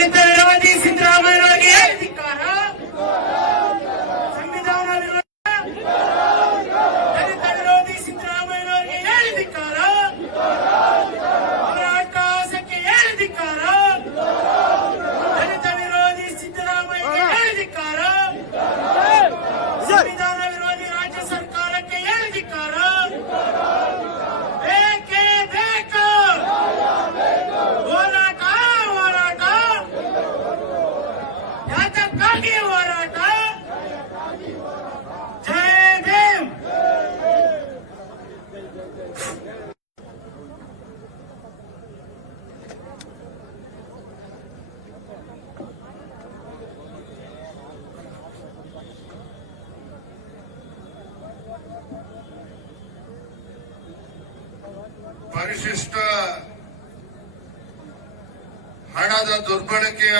ದಲಿತ ವಿರೋಧಿ ಸಿದ್ದರಾಮಯ್ಯನವರಿಗೆ ಧಿಕ್ಕಾರ, ಸಂವಿಧಾನ ವಿರೋಧಿ ದಲಿತ ವಿರೋಧಿ ಸಿದ್ದರಾಮಯ್ಯನವರಿಗೆ ಧಿಕ್ಕಾರ, ಅವರ ಅಟ್ಟಹಾಸಕ್ಕೆ ಧಿಕ್ಕಾರ, ದಲಿತ ವಿರೋಧಿ ಸಿದ್ದರಾಮಯ್ಯಗೆ ಧಿಕ್ಕಾರ, ಸಂವಿಧಾನ ವಿರೋಧಿ ರಾಜ್ಯ ಸರ್ಕಾರಕ್ಕೆ ಧಿಕ್ಕಾರ. ಬೇಕೇ ಬೇಕು ಹೋರಾಟ, ಹೋರಾಟ, ಯಾತಕ್ಕಾಗಿ ಹೋರಾಟ. ಜೈ ಭೀಮ್. ಪರಿಶಿಷ್ಟ ಹಣದ ದುರ್ಬಳಕೆಯ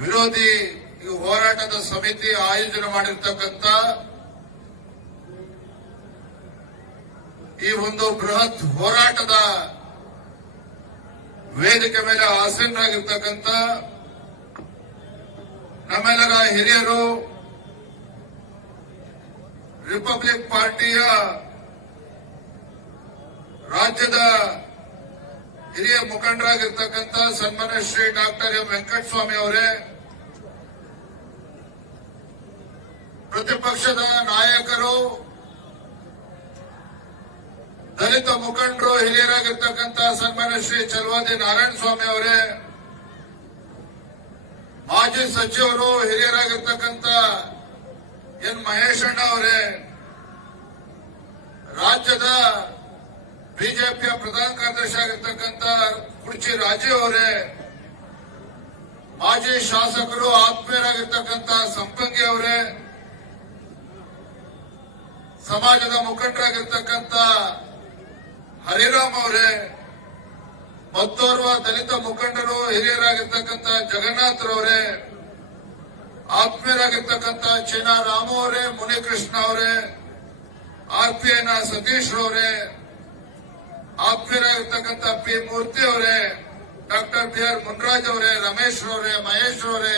ವಿರೋಧಿ ಹೋರಾಟದ ಸಮಿತಿ ಆಯೋಜನೆ ಮಾಡಿರ್ತಕ್ಕಂಥ ಈ ಒಂದು ಬೃಹತ್ ಹೋರಾಟದ ವೇದಿಕೆ ಮೇಲೆ ಆಸೀನರಾಗಿರ್ತಕ್ಕಂಥ ನಮ್ಮೆಲ್ಲರ ಹಿರಿಯರು, ರಿಪಬ್ಲಿಕ್ ಪಾರ್ಟಿಯ ರಾಜ್ಯದ ಹಿರಿಯ ಮುಖಂಡರಾಗಿರ್ತಕ್ಕಂಥ ಸನ್ಮಾನ್ಯ ಶ್ರೀ ಡಾಕ್ಟರ್ ಎಂ ವೆಂಕಟಸ್ವಾಮಿ ಅವರೇ, ಪ್ರತಿಪಕ್ಷದ ನಾಯಕರು, ದಲಿತ ಮುಖಂಡರು, ಹಿರಿಯರಾಗಿರ್ತಕ್ಕಂಥ ಸನ್ಮಾನ್ಯ ಶ್ರೀ ಚಲವಾದಿ ನಾರಾಯಣಸ್ವಾಮಿ ಅವರೇ, ಮಾಜಿ ಸಚಿವರು, ಹಿರಿಯರಾಗಿರ್ತಕ್ಕಂಥ ಎನ್ ಮಹೇಶಣ್ಣ ಅವರೇ, ರಾಜ್ಯದ ಬಿಜೆಪಿಯ ಪ್ರಧಾನ ಕಾರ್ಯದರ್ಶಿ ಆಗಿರ್ತಕ್ಕಂಥ ಕುರ್ಚಿ ರಾಜೀವ್ ಅವರೇ, ಮಾಜಿ ಶಾಸಕರು, ಆತ್ಮೀಯರಾಗಿರ್ತಕ್ಕಂಥ ಸಂಪಂಗಿ ಅವರೇ, ಸಮಾಜದ ಮುಖಂಡರಾಗಿರ್ತಕ್ಕಂಥ ಹರಿರಾಮ್ ಅವರೇ, ಮತ್ತೋರ್ವ ದಲಿತ ಮುಖಂಡರು, ಹಿರಿಯರಾಗಿರ್ತಕ್ಕಂಥ ಜಗನ್ನಾಥರವರೇ, ಆತ್ಮೀಯರಾಗಿರ್ತಕ್ಕಂಥ ಚೀನಾ ರಾಮು ಅವರೇ, ಮುನಿಕೃಷ್ಣ ಅವರೇ, ಆರ್ಪಿಐನ ಸತೀಶ್ ಅವರೇ, ಆತ್ಮೀಯರಾಗಿರ್ತಕ್ಕಂಥ ಪಿ ಮೂರ್ತಿ ಅವರೇ, ಡಾಕ್ಟರ್ ಬಿ ಆರ್ ಮುನ್ರಾಜ್ ಅವರೇ, ರಮೇಶ್ ಅವರೇ, ಮಹೇಶ್ ಅವರೇ,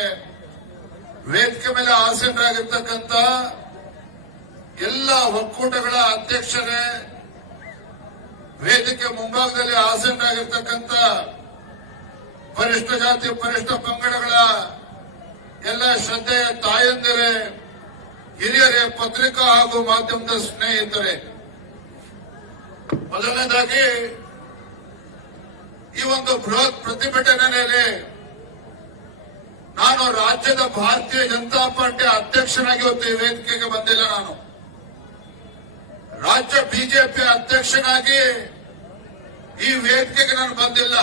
ವೇದಿಕೆ ಮೇಲೆ ಆಸೀನರಾಗಿರ್ತಕ್ಕಂಥ ಎಲ್ಲ ಒಕ್ಕೂಟಗಳ ಅಧ್ಯಕ್ಷರೇ, ವೇದಿಕೆ ಮುಂಭಾಗದಲ್ಲಿ ಆಸೀನರಾಗಿರ್ತಕ್ಕಂಥ ಪರಿಷ್ಠ ಜಾತಿ ಪರಿಷ್ಠ ಪಂಗಡಗಳ ಎಲ್ಲ ಶ್ರದ್ಧೆಯ ತಾಯಂದಿರೇ, ಹಿರಿಯರೇ, ಪತ್ರಿಕಾ ಹಾಗೂ ಮಾಧ್ಯಮದ ಸ್ನೇಹಿತರೆ, ಮೊದಲನೇದಾಗಿ ಈ ಒಂದು ಬೃಹತ್ ಪ್ರತಿಭಟನೆಯಲ್ಲಿ ನಾನು ರಾಜ್ಯದ ಭಾರತೀಯ ಜನತಾ ಪಾರ್ಟಿ ಅಧ್ಯಕ್ಷನಾಗಿ ಇವತ್ತು ಈ ವೇದಿಕೆಗೆ ಬಂದಿಲ್ಲ. ನಾನು ರಾಜ್ಯ ಬಿಜೆಪಿ ಅಧ್ಯಕ್ಷನಾಗಿ ಈ ವೇದಿಕೆಗೆ ನಾನು ಬಂದಿಲ್ಲ.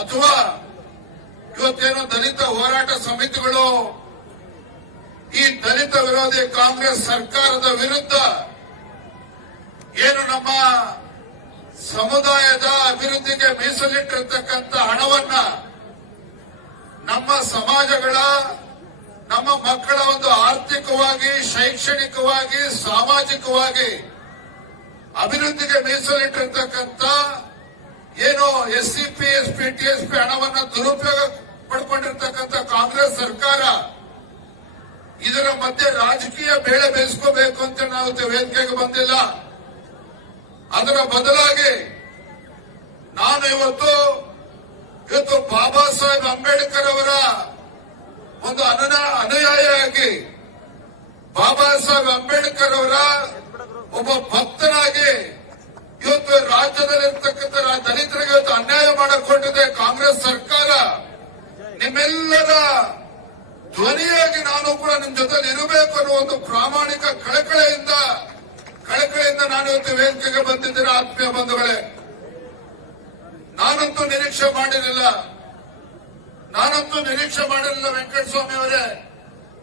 ಅಥವಾ ಇವತ್ತೇನು ದಲಿತ ಹೋರಾಟ ಸಮಿತಿಗಳು ಈ ದಲಿತ ವಿರೋಧಿ ಕಾಂಗ್ರೆಸ್ ಸರ್ಕಾರದ ವಿರುದ್ಧ ಏನು ನಮ್ಮ ಸಮುದಾಯದ ಅಭಿವೃದ್ಧಿಗೆ ಮೀಸಲಿಟ್ಟಿರ್ತಕ್ಕಂಥ ಹಣವನ್ನ ನಮ್ಮ ಸಮಾಜಗಳ, ನಮ್ಮ ಮಕ್ಕಳ ಒಂದು ಆರ್ಥಿಕವಾಗಿ, ಶೈಕ್ಷಣಿಕವಾಗಿ, ಸಾಮಾಜಿಕವಾಗಿ ಅಭಿವೃದ್ಧಿಗೆ ಮೀಸಲಿಟ್ಟಿರ್ತಕ್ಕಂಥ ಏನು ಎಸ್ಸಿಪಿ, ಎಸ್ಪಿ, ಟಿಎಸ್ಪಿ ಹಣವನ್ನ ದುರುಪಯೋಗ ಪಡ್ಕೊಂಡಿರ್ತಕ್ಕಂಥ ಕಾಂಗ್ರೆಸ್ ಸರ್ಕಾರ ಇದರ ಮಧ್ಯೆ ರಾಜಕೀಯ ಬೇಳೆ ಬೇಯಿಸ್ಕೋಬೇಕು ಅಂತ ನಾವು ವೇದಿಕೆಗೆ ಬಂದಿಲ್ಲ. ಅದರ ಬದಲಾಗಿ ನಾನು ಇವತ್ತು ಬಾಬಾ ಸಾಹೇಬ್ ಅಂಬೇಡ್ಕರ್ ಅವರ ಒಂದು ಅನುಯಾಯಿಯಾಗಿ, ಬಾಬಾ ಸಾಹೇಬ್ ಅಂಬೇಡ್ಕರ್ ಅವರ ಒಬ್ಬ ಭಕ್ತನಾಗಿ ಇವತ್ತು ರಾಜ್ಯದಲ್ಲಿರ್ತಕ್ಕಂಥ ದಲಿತರಿಗೆ ಇವತ್ತು ಅನ್ಯಾಯ ಮಾಡಿಕೊಂಡಿದೆ ಕಾಂಗ್ರೆಸ್ ಸರ್ಕಾರ. ನಿಮ್ಮೆಲ್ಲರ ಧ್ವನಿಯಾಗಿ ನಾನು ಕೂಡ ನಿಮ್ ಜೊತೆ ಇರಬೇಕು ಅನ್ನುವ ಒಂದು ಪ್ರಾಮಾಣಿಕ ಕಳಕಳೆಯಿಂದ ನಾನು ಇವತ್ತು ವೇದಿಕೆಗೆ ಬಂದಿದ್ದೇನೆ. ಆತ್ಮೀಯ ಬಂಧುಗಳೇ, ನಾನಂತೂ ನಿರೀಕ್ಷೆ ಮಾಡಿರಲಿಲ್ಲ ವೆಂಕಟಸ್ವಾಮಿ ಅವರೇ,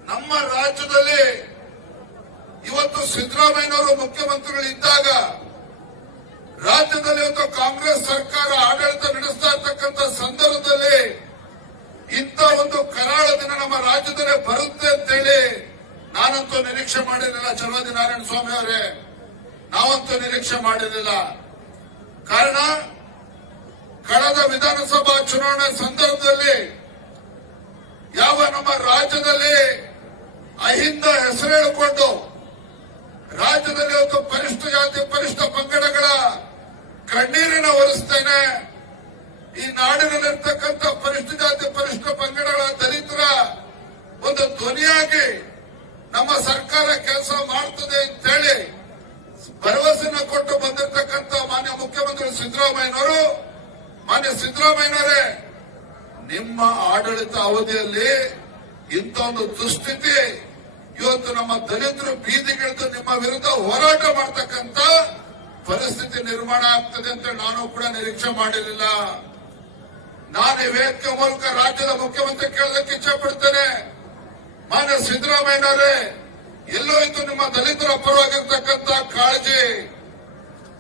ನಮ್ಮ ರಾಜ್ಯದಲ್ಲಿ ಇವತ್ತು ಸಿದ್ದರಾಮಯ್ಯನವರು ಮುಖ್ಯಮಂತ್ರಿಗಳಿದ್ದಾಗ ರಾಜ್ಯದಲ್ಲಿ ಇವತ್ತು ಕಾಂಗ್ರೆಸ್ ಸರ್ಕಾರ ಆಡಳಿತ ನಡೆಸ್ತಾ ಇರ್ತಕ್ಕಂಥ ಸಂದರ್ಭದಲ್ಲಿ ಇಂಥ ಒಂದು ಕರಾಳ ದಿನ ನಮ್ಮ ರಾಜ್ಯದಲ್ಲೇ ಬರುತ್ತೆ ಅಂತೇಳಿ ನಾನಂತೂ ನಿರೀಕ್ಷೆ ಮಾಡಿರಲಿಲ್ಲ. ಚಲವಾದಿ ನಾರಾಯಣ ಸ್ವಾಮಿ ಅವರೇ, ನಾವಂತೂ ನಿರೀಕ್ಷೆ ಮಾಡಿರಲಿಲ್ಲ. ಕಾರಣ ಕಳೆದ ವಿಧಾನಸಭಾ ಚುನಾವಣೆ ಸಂದರ್ಭದಲ್ಲಿ ಯಾವ ನಮ್ಮ ರಾಜ್ಯದಲ್ಲಿ ಅಹಿಂದ ಹೆಸರು ಹೇಳಿಕೊಂಡು ರಾಜ್ಯದಲ್ಲಿ ಇವತ್ತು ಪರಿಷ್ಠ ಜಾತಿ ಪರಿಷ್ಠ ಪಂಗಡಗಳ ಕಣ್ಣೀರಿನ ಒರೆಸ್ತೇನೆ. ಈ ನಾಡಿನಲ್ಲಿರ್ತಕ್ಕಂಥ ಪರಿಷ್ಠ ಜಾತಿ ಪರಿಷ್ಠ ಪಂಗಡಗಳ ದಲಿತರ ಒಂದು ಧ್ವನಿಯಾಗಿ ನಮ್ಮ ಸರ್ಕಾರ ಕೆಲಸ ಮಾಡ್ತದೆ ಅಂತೇಳಿ ಭರವಸೆನ ಕೊಟ್ಟು ಬಂದಿರತಕ್ಕಂಥ ಮಾನ್ಯ ಮುಖ್ಯಮಂತ್ರಿ ಸಿದ್ದರಾಮಯ್ಯನವರು, ಮಾನ್ಯ ಸಿದ್ದರಾಮಯ್ಯನವರೇ, ನಿಮ್ಮ ಆಡಳಿತ ಅವಧಿಯಲ್ಲಿ ಇಂಥ ಒಂದು ದುಸ್ಥಿತಿ ಇವತ್ತು ನಮ್ಮ ದಲಿತರು ಬೀದಿಗಿಳಿದು ನಿಮ್ಮ ವಿರುದ್ಧ ಹೋರಾಟ ಮಾಡತಕ್ಕಂತ ಪರಿಸ್ಥಿತಿ ನಿರ್ಮಾಣ ಆಗ್ತದೆ ಅಂತ ನಾನು ಕೂಡ ನಿರೀಕ್ಷೆ ಮಾಡಿರಲಿಲ್ಲ. ನಾನು ಈ ವೇದಿಕೆ ಮೂಲಕ ರಾಜ್ಯದ ಮುಖ್ಯಮಂತ್ರಿ ಕೇಳಲಿಕ್ಕೆ ಇಚ್ಛೆ ಪಡ್ತೇನೆ. ಮಾನ್ಯ ಸಿದ್ದರಾಮಯ್ಯನವರೇ, ಎಲ್ಲೋ ಇತ್ತು ನಿಮ್ಮ ದಲಿತರ ಪರವಾಗಿರ್ತಕ್ಕಂಥ ಕಾಳಜಿ,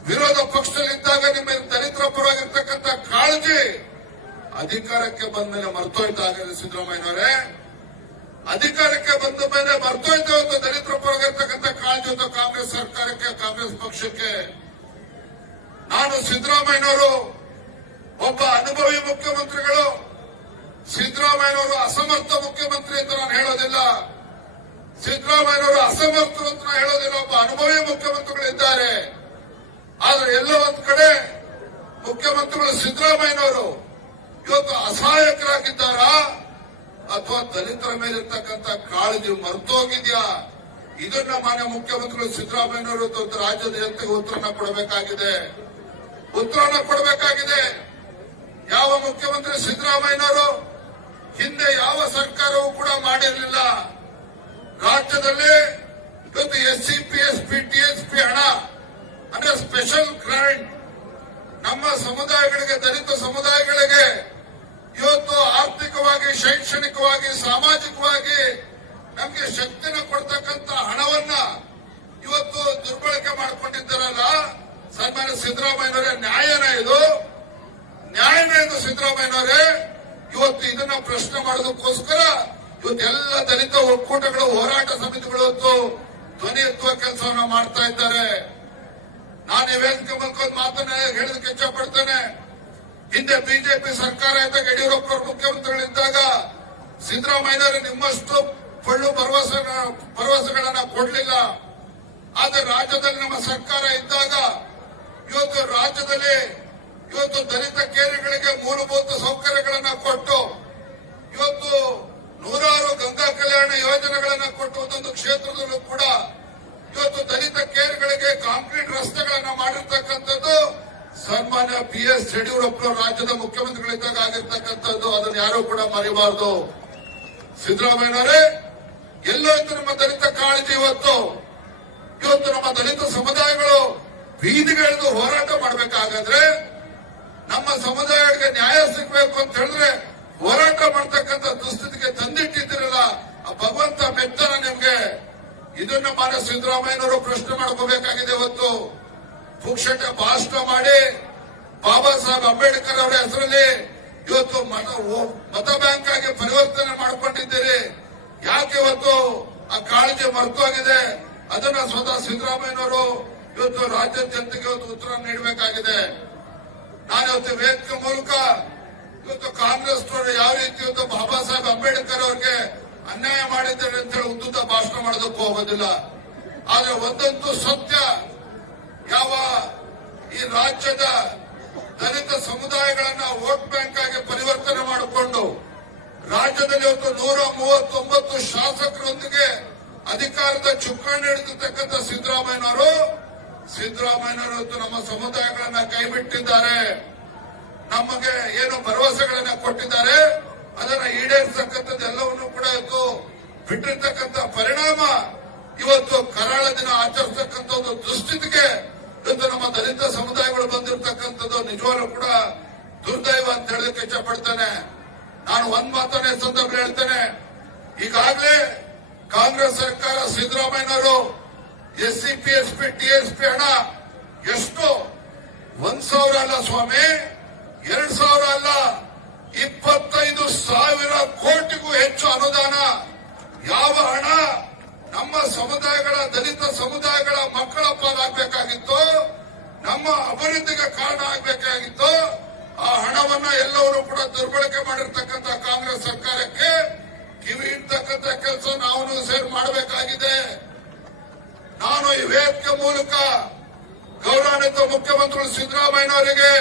ವಿರೋಧ ಪಕ್ಷದಲ್ಲಿದ್ದಾಗ ನಿಮ್ಮ ದಲಿತರ ಪರವಾಗಿರ್ತಕ್ಕಂಥ ಕಾಳಜಿ ಅಧಿಕಾರಕ್ಕೆ ಬಂದ ಮೇಲೆ ಮರ್ತೋಯ್ತಾಗಿದೆ. ಸಿದ್ದರಾಮಯ್ಯನವರೇ, ಅಧಿಕಾರಕ್ಕೆ ಬಂದ ಮೇಲೆ ಮರ್ತೋಯ್ತು ಇವತ್ತು ದಲಿತರ ಪರವಾಗಿರ್ತಕ್ಕಂಥ ಕಾಳಜಿ ಇವತ್ತು ಕಾಂಗ್ರೆಸ್ ಸರ್ಕಾರಕ್ಕೆ, ಕಾಂಗ್ರೆಸ್ ಪಕ್ಷಕ್ಕೆ. ನಾನು ಸಿದ್ದರಾಮಯ್ಯನವರು ಒಬ್ಬ ಅನುಭವಿ ಮುಖ್ಯಮಂತ್ರಿಗಳು, ಸಿದ್ದರಾಮಯ್ಯನವರು ಅಸಮರ್ಥ ಮುಖ್ಯಮಂತ್ರಿ ಅಂತ ನಾನು ಹೇಳೋದಿಲ್ಲ. ಸಿದ್ದರಾಮಯ್ಯನವರು ಅಸಮರ್ಥರು ಅಂತ ನಾನು ಹೇಳೋದಿಲ್ಲ. ಒಬ್ಬ ಅನುಭವಿ ಮುಖ್ಯಮಂತ್ರಿಗಳಿದ್ದಾರೆ. ಆದ್ರೆ ಎಲ್ಲೋ ಒಂದ್ ಕಡೆ ಮುಖ್ಯಮಂತ್ರಿಗಳು ಸಿದ್ದರಾಮಯ್ಯನವರು ಇವತ್ತು ಅಸಹಾಯಕರಾಗಿದ್ದಾರಾ ಅಥವಾ ದಲಿತರ ಮೇಲಿರ್ತಕ್ಕಂಥ ಕಾಳಜಿ ಮರ್ತೋಗಿದ್ಯಾ? ಇದನ್ನ ಮಾನ್ಯ ಮುಖ್ಯಮಂತ್ರಿಗಳು ಸಿದ್ದರಾಮಯ್ಯನವರು ರಾಜ್ಯದ ಜನತೆಗೆ ಉತ್ತರನ ಕೊಡಬೇಕಾಗಿದೆ. ಯಾವ ಮುಖ್ಯಮಂತ್ರಿ ಸಿದ್ದರಾಮಯ್ಯನವರು ಹಿಂದೆ ಯಾವ ಸರ್ಕಾರವೂ ಕೂಡ ಮಾಡಿರಲಿಲ್ಲ. ರಾಜ್ಯದಲ್ಲಿ ಇವತ್ತು ಎಸ್ಸಿಪಿ, ಎಸ್ಪಿ, ಟಿಎಸ್ಪಿ ಹಣ ಅಂದ್ರೆ ಸ್ಪೆಷಲ್ ಗ್ರಾಂಟ್ ನಮ್ಮ ಸಮುದಾಯಗಳಿಗೆ, ದಲಿತ ಸಮುದಾಯಗಳಿಗೆ ಇವತ್ತು ಆರ್ಥಿಕವಾಗಿ, ಶೈಕ್ಷಣಿಕವಾಗಿ, ಸಾಮಾಜಿಕವಾಗಿ ನಮಗೆ ಶಕ್ತಿನ ಕೊಡ್ತಕ್ಕಂಥ ಹಣವನ್ನ ಇವತ್ತು ದುರ್ಬಳಕೆ ಮಾಡಿಕೊಂಡಿದ್ದಾರಲ್ಲ. ಸನ್ಮಾನ್ಯ ಸಿದ್ದರಾಮಯ್ಯನವರೇ, ನ್ಯಾಯನ ಇದು ಸಿದ್ದರಾಮಯ್ಯನವರೇ? ಇವತ್ತು ಇದನ್ನ ಪ್ರಶ್ನೆ ಮಾಡೋದಕ್ಕೋಸ್ಕರ ಇವತ್ತೆಲ್ಲ ದಲಿತ ಒಕ್ಕೂಟಗಳು, ಹೋರಾಟ ಸಮಿತಿಗಳು ಇವತ್ತು ಧ್ವನಿ ಎತ್ತುವ ಕೆಲಸವನ್ನ ಮಾಡ್ತಾ ಇದ್ದಾರೆ. ನಾನು ಈ ವೇದಿಕೆ ಮೂಲಕ ಒಂದು ಮಾತನ್ನ ಹೇಳೋದಕ್ಕೆ ಇಚ್ಛೆ ಪಡ್ತೇನೆ. ಹಿಂದೆ ಬಿಜೆಪಿ ಸರ್ಕಾರ ಇದ್ದಾಗ, ಯಡಿಯೂರಪ್ಪ ಅವರು ಮುಖ್ಯಮಂತ್ರಿಗಳಿದ್ದಾಗ ಸಿದ್ದರಾಮಯ್ಯನವರು ನಿಮ್ಮಷ್ಟು ಪಳ್ಳು ಭರವಸೆಗಳನ್ನ ಕೊಡಲಿಲ್ಲ. ಆದ್ರೆ ರಾಜ್ಯದಲ್ಲಿ ನಮ್ಮ ಸರ್ಕಾರ ಇದ್ದಾಗ ಇವತ್ತು ರಾಜ್ಯದಲ್ಲಿ ಇವತ್ತು ದಲಿತ ಕೇರಿಗಳಿಗೆ ಮೂಲಭೂತ ಸೌಕರ್ಯಗಳನ್ನ ಕೊಟ್ಟು ಇವತ್ತು ನೂರಾರು ಗಂಗಾ ಕಲ್ಯಾಣ ಯೋಜನೆಗಳನ್ನ ಕೊಟ್ಟು ಒಂದೊಂದು ಕ್ಷೇತ್ರದಲ್ಲೂ ಕೂಡ ಇವತ್ತು ದಲಿತ ಕೇರಿಗಳಿಗೆ ಕಾಂಕ್ರೀಟ್ ರಸ್ತೆಗಳನ್ನ ಮಾಡಿರ್ತಕ್ಕಂಥದ್ದು ಸನ್ಮಾನ್ಯ BS ಯಡಿಯೂರಪ್ಪ ರಾಜ್ಯದ ಮುಖ್ಯಮಂತ್ರಿಗಳಿದ್ದಾಗ ಆಗಿರ್ತಕ್ಕಂಥದ್ದು. ಅದನ್ನು ಯಾರೂ ಕೂಡ ಮರಿಬಾರದು. ಸಿದ್ದರಾಮಯ್ಯನವರೇ, ಎಲ್ಲೋ ಇತ್ತು ನಮ್ಮ ದಲಿತ ಕಾಳಜಿ. ಇವತ್ತು ನಮ್ಮ ದಲಿತ ಸಮುದಾಯಗಳು ಬೀದಿಗಿಳಿದು ಹೋರಾಟ ಮಾಡಬೇಕಾಗಾದ್ರೆ, ನಮ್ಮ ಸಮುದಾಯಗಳಿಗೆ ನ್ಯಾಯ ಸಿಗಬೇಕು ಅಂತ ಹೇಳಿದ್ರೆ ಹೋರಾಟ ಮಾಡತಕ್ಕಂಥ ದುಸ್ಥಿತಿಗೆ ತಂದಿಟ್ಟಿದ್ದೀರಲ್ಲ, ಆ ಭಗವಂತ ಮೆತ್ತನ ನಿಮ್ಗೆ. ಇದನ್ನ ಮಾನ್ಯ ಸಿದ್ದರಾಮಯ್ಯನವರು ಪ್ರಶ್ನೆ ಮಾಡ್ಕೋಬೇಕಾಗಿದೆ. ಇವತ್ತು ಪುಕ್ಷಟೆ ಭಾಷಣ ಮಾಡಿ ಬಾಬಾ ಸಾಹೇಬ್ ಅಂಬೇಡ್ಕರ್ ಅವರ ಹೆಸರಲ್ಲಿ ಇವತ್ತು ಮತ ಬ್ಯಾಂಕ್ ಆಗಿ ಪರಿವರ್ತನೆ ಮಾಡಿಕೊಂಡಿದ್ದೀರಿ. ಯಾಕೆ ಇವತ್ತು ಆ ಕಾಳಜಿ ಮರ್ತೋಗಿದೆ? ಅದನ್ನ ಸ್ವತಃ ಸಿದ್ದರಾಮಯ್ಯನವರು ಇವತ್ತು ರಾಜ್ಯದ ಜನತೆಗೆ ಇವತ್ತು ಉತ್ತರ ನೀಡಬೇಕಾಗಿದೆ. ನಾನಿವತ್ತು ವೇದಿಕೆ ಮೂಲಕ ಇವತ್ತು ಕಾಂಗ್ರೆಸ್ನವರು ಯಾವ ರೀತಿ ಇವತ್ತು ಬಾಬಾ ಸಾಹೇಬ್ ಅಂಬೇಡ್ಕರ್ ಅವರಿಗೆ ಅನ್ಯಾಯ ಮಾಡಿದ್ದಾರೆ ಅಂತ ಹೇಳಿ ಉದ್ದುದ್ದ ಭಾಷಣ ಮಾಡೋದಕ್ಕೂ ಹೋಗೋದಿಲ್ಲ. ಆದ್ರೆ ಒಂದಂತೂ ಸತ್ಯ, ಯಾವ ಈ ರಾಜ್ಯದ ದಲಿತ ಸಮುದಾಯಗಳನ್ನ ವೋಟ್ ಬ್ಯಾಂಕ್ ಆಗಿ ಪರಿವರ್ತನೆ ಮಾಡಿಕೊಂಡು ರಾಜ್ಯದಲ್ಲಿ ಇವತ್ತು 139 ಶಾಸಕರೊಂದಿಗೆ ಅಧಿಕಾರದ ಚುಕ್ಕಾಣಿ ಹಿಡಿದಿರ್ತಕ್ಕಂಥ ಸಿದ್ದರಾಮಯ್ಯನವರು ಇವತ್ತು ನಮ್ಮ ಸಮುದಾಯಗಳನ್ನ ಕೈಬಿಟ್ಟಿದ್ದಾರೆ. ನಮಗೆ ಏನು ಭರವಸೆಗಳನ್ನ ಕೊಟ್ಟಿದ್ದಾರೆ ಅದನ್ನ ಈಡೇರಿಸತಕ್ಕಂಥದ್ದು ಎಲ್ಲವನ್ನೂ ಕೂಡ ಇವತ್ತು ಬಿಟ್ಟಿರ್ತಕ್ಕಂಥ ಪರಿಣಾಮ ಇವತ್ತು ಕರಾಳ ದಿನ ಆಚರಿಸತಕ್ಕಂಥ ಒಂದು ದುಸ್ಥಿತಿಗೆ ಇವತ್ತು ನಮ್ಮ ದಲಿತ ಸಮುದಾಯಗಳು ಬಂದಿರತಕ್ಕಂಥದ್ದು ನಿಜವಾಗ್ಲೂ ಕೂಡ ದುರ್ದೈವ ಅಂತ ಹೇಳಲಿಕ್ಕೆ ಇಚ್ಛೆ ಪಡ್ತೇನೆ. ನಾನು ಒಂದ್ ಮಾತನ್ನೇ ಸಂದರ್ಭ ಹೇಳ್ತೇನೆ. ಈಗಾಗಲೇ ಕಾಂಗ್ರೆಸ್ ಸರ್ಕಾರ ಸಿದ್ದರಾಮಯ್ಯನವರು ಎಸ್ಸಿಪಿ, ಎಸ್ಪಿ, ಟಿಎಸ್ಪಿ ಹಣ ಎಷ್ಟು 1,000 ಅಲ್ಲ ಸ್ವಾಮಿ, 2,000 ಅಲ್ಲ, 25,000 ಕೋಟಿಗೂ ಹೆಚ್ಚು ಅನುದಾನ. ಯಾವ ಹಣ ನಮ್ಮ ಸಮುದಾಯಗಳ, ದಲಿತ ಸಮುದಾಯಗಳ ಮಕ್ಕಳ ಪಾಲಾಗಬೇಕಾಗಿತ್ತು, ನಮ್ಮ ಅಭಿವೃದ್ಧಿಗೆ ಕಾರಣ ಆಗಬೇಕಾಗಿತ್ತು, ಆ ಹಣ ಅಧಿಕಾರವನ್ನ ಎಲ್ಲವರು ಕೂಡ ದುರ್ಬಳಕೆ ಮಾಡಿರ್ತಕ್ಕಂಥ ಕಾಂಗ್ರೆಸ್ ಸರ್ಕಾರಕ್ಕೆ ಕಿವಿ ಇಡ್ತಕ್ಕಂಥ ಕೆಲಸ ನಾವು ಸೇರಿ ಮಾಡಬೇಕಾಗಿದೆ. ನಾನು ಈ ವೇದಿಕೆ ಮೂಲಕ ಗೌರವಾನ್ವಿತ ಮುಖ್ಯಮಂತ್ರಿ ಸಿದ್ದರಾಮಯ್ಯನವರಿಗೆ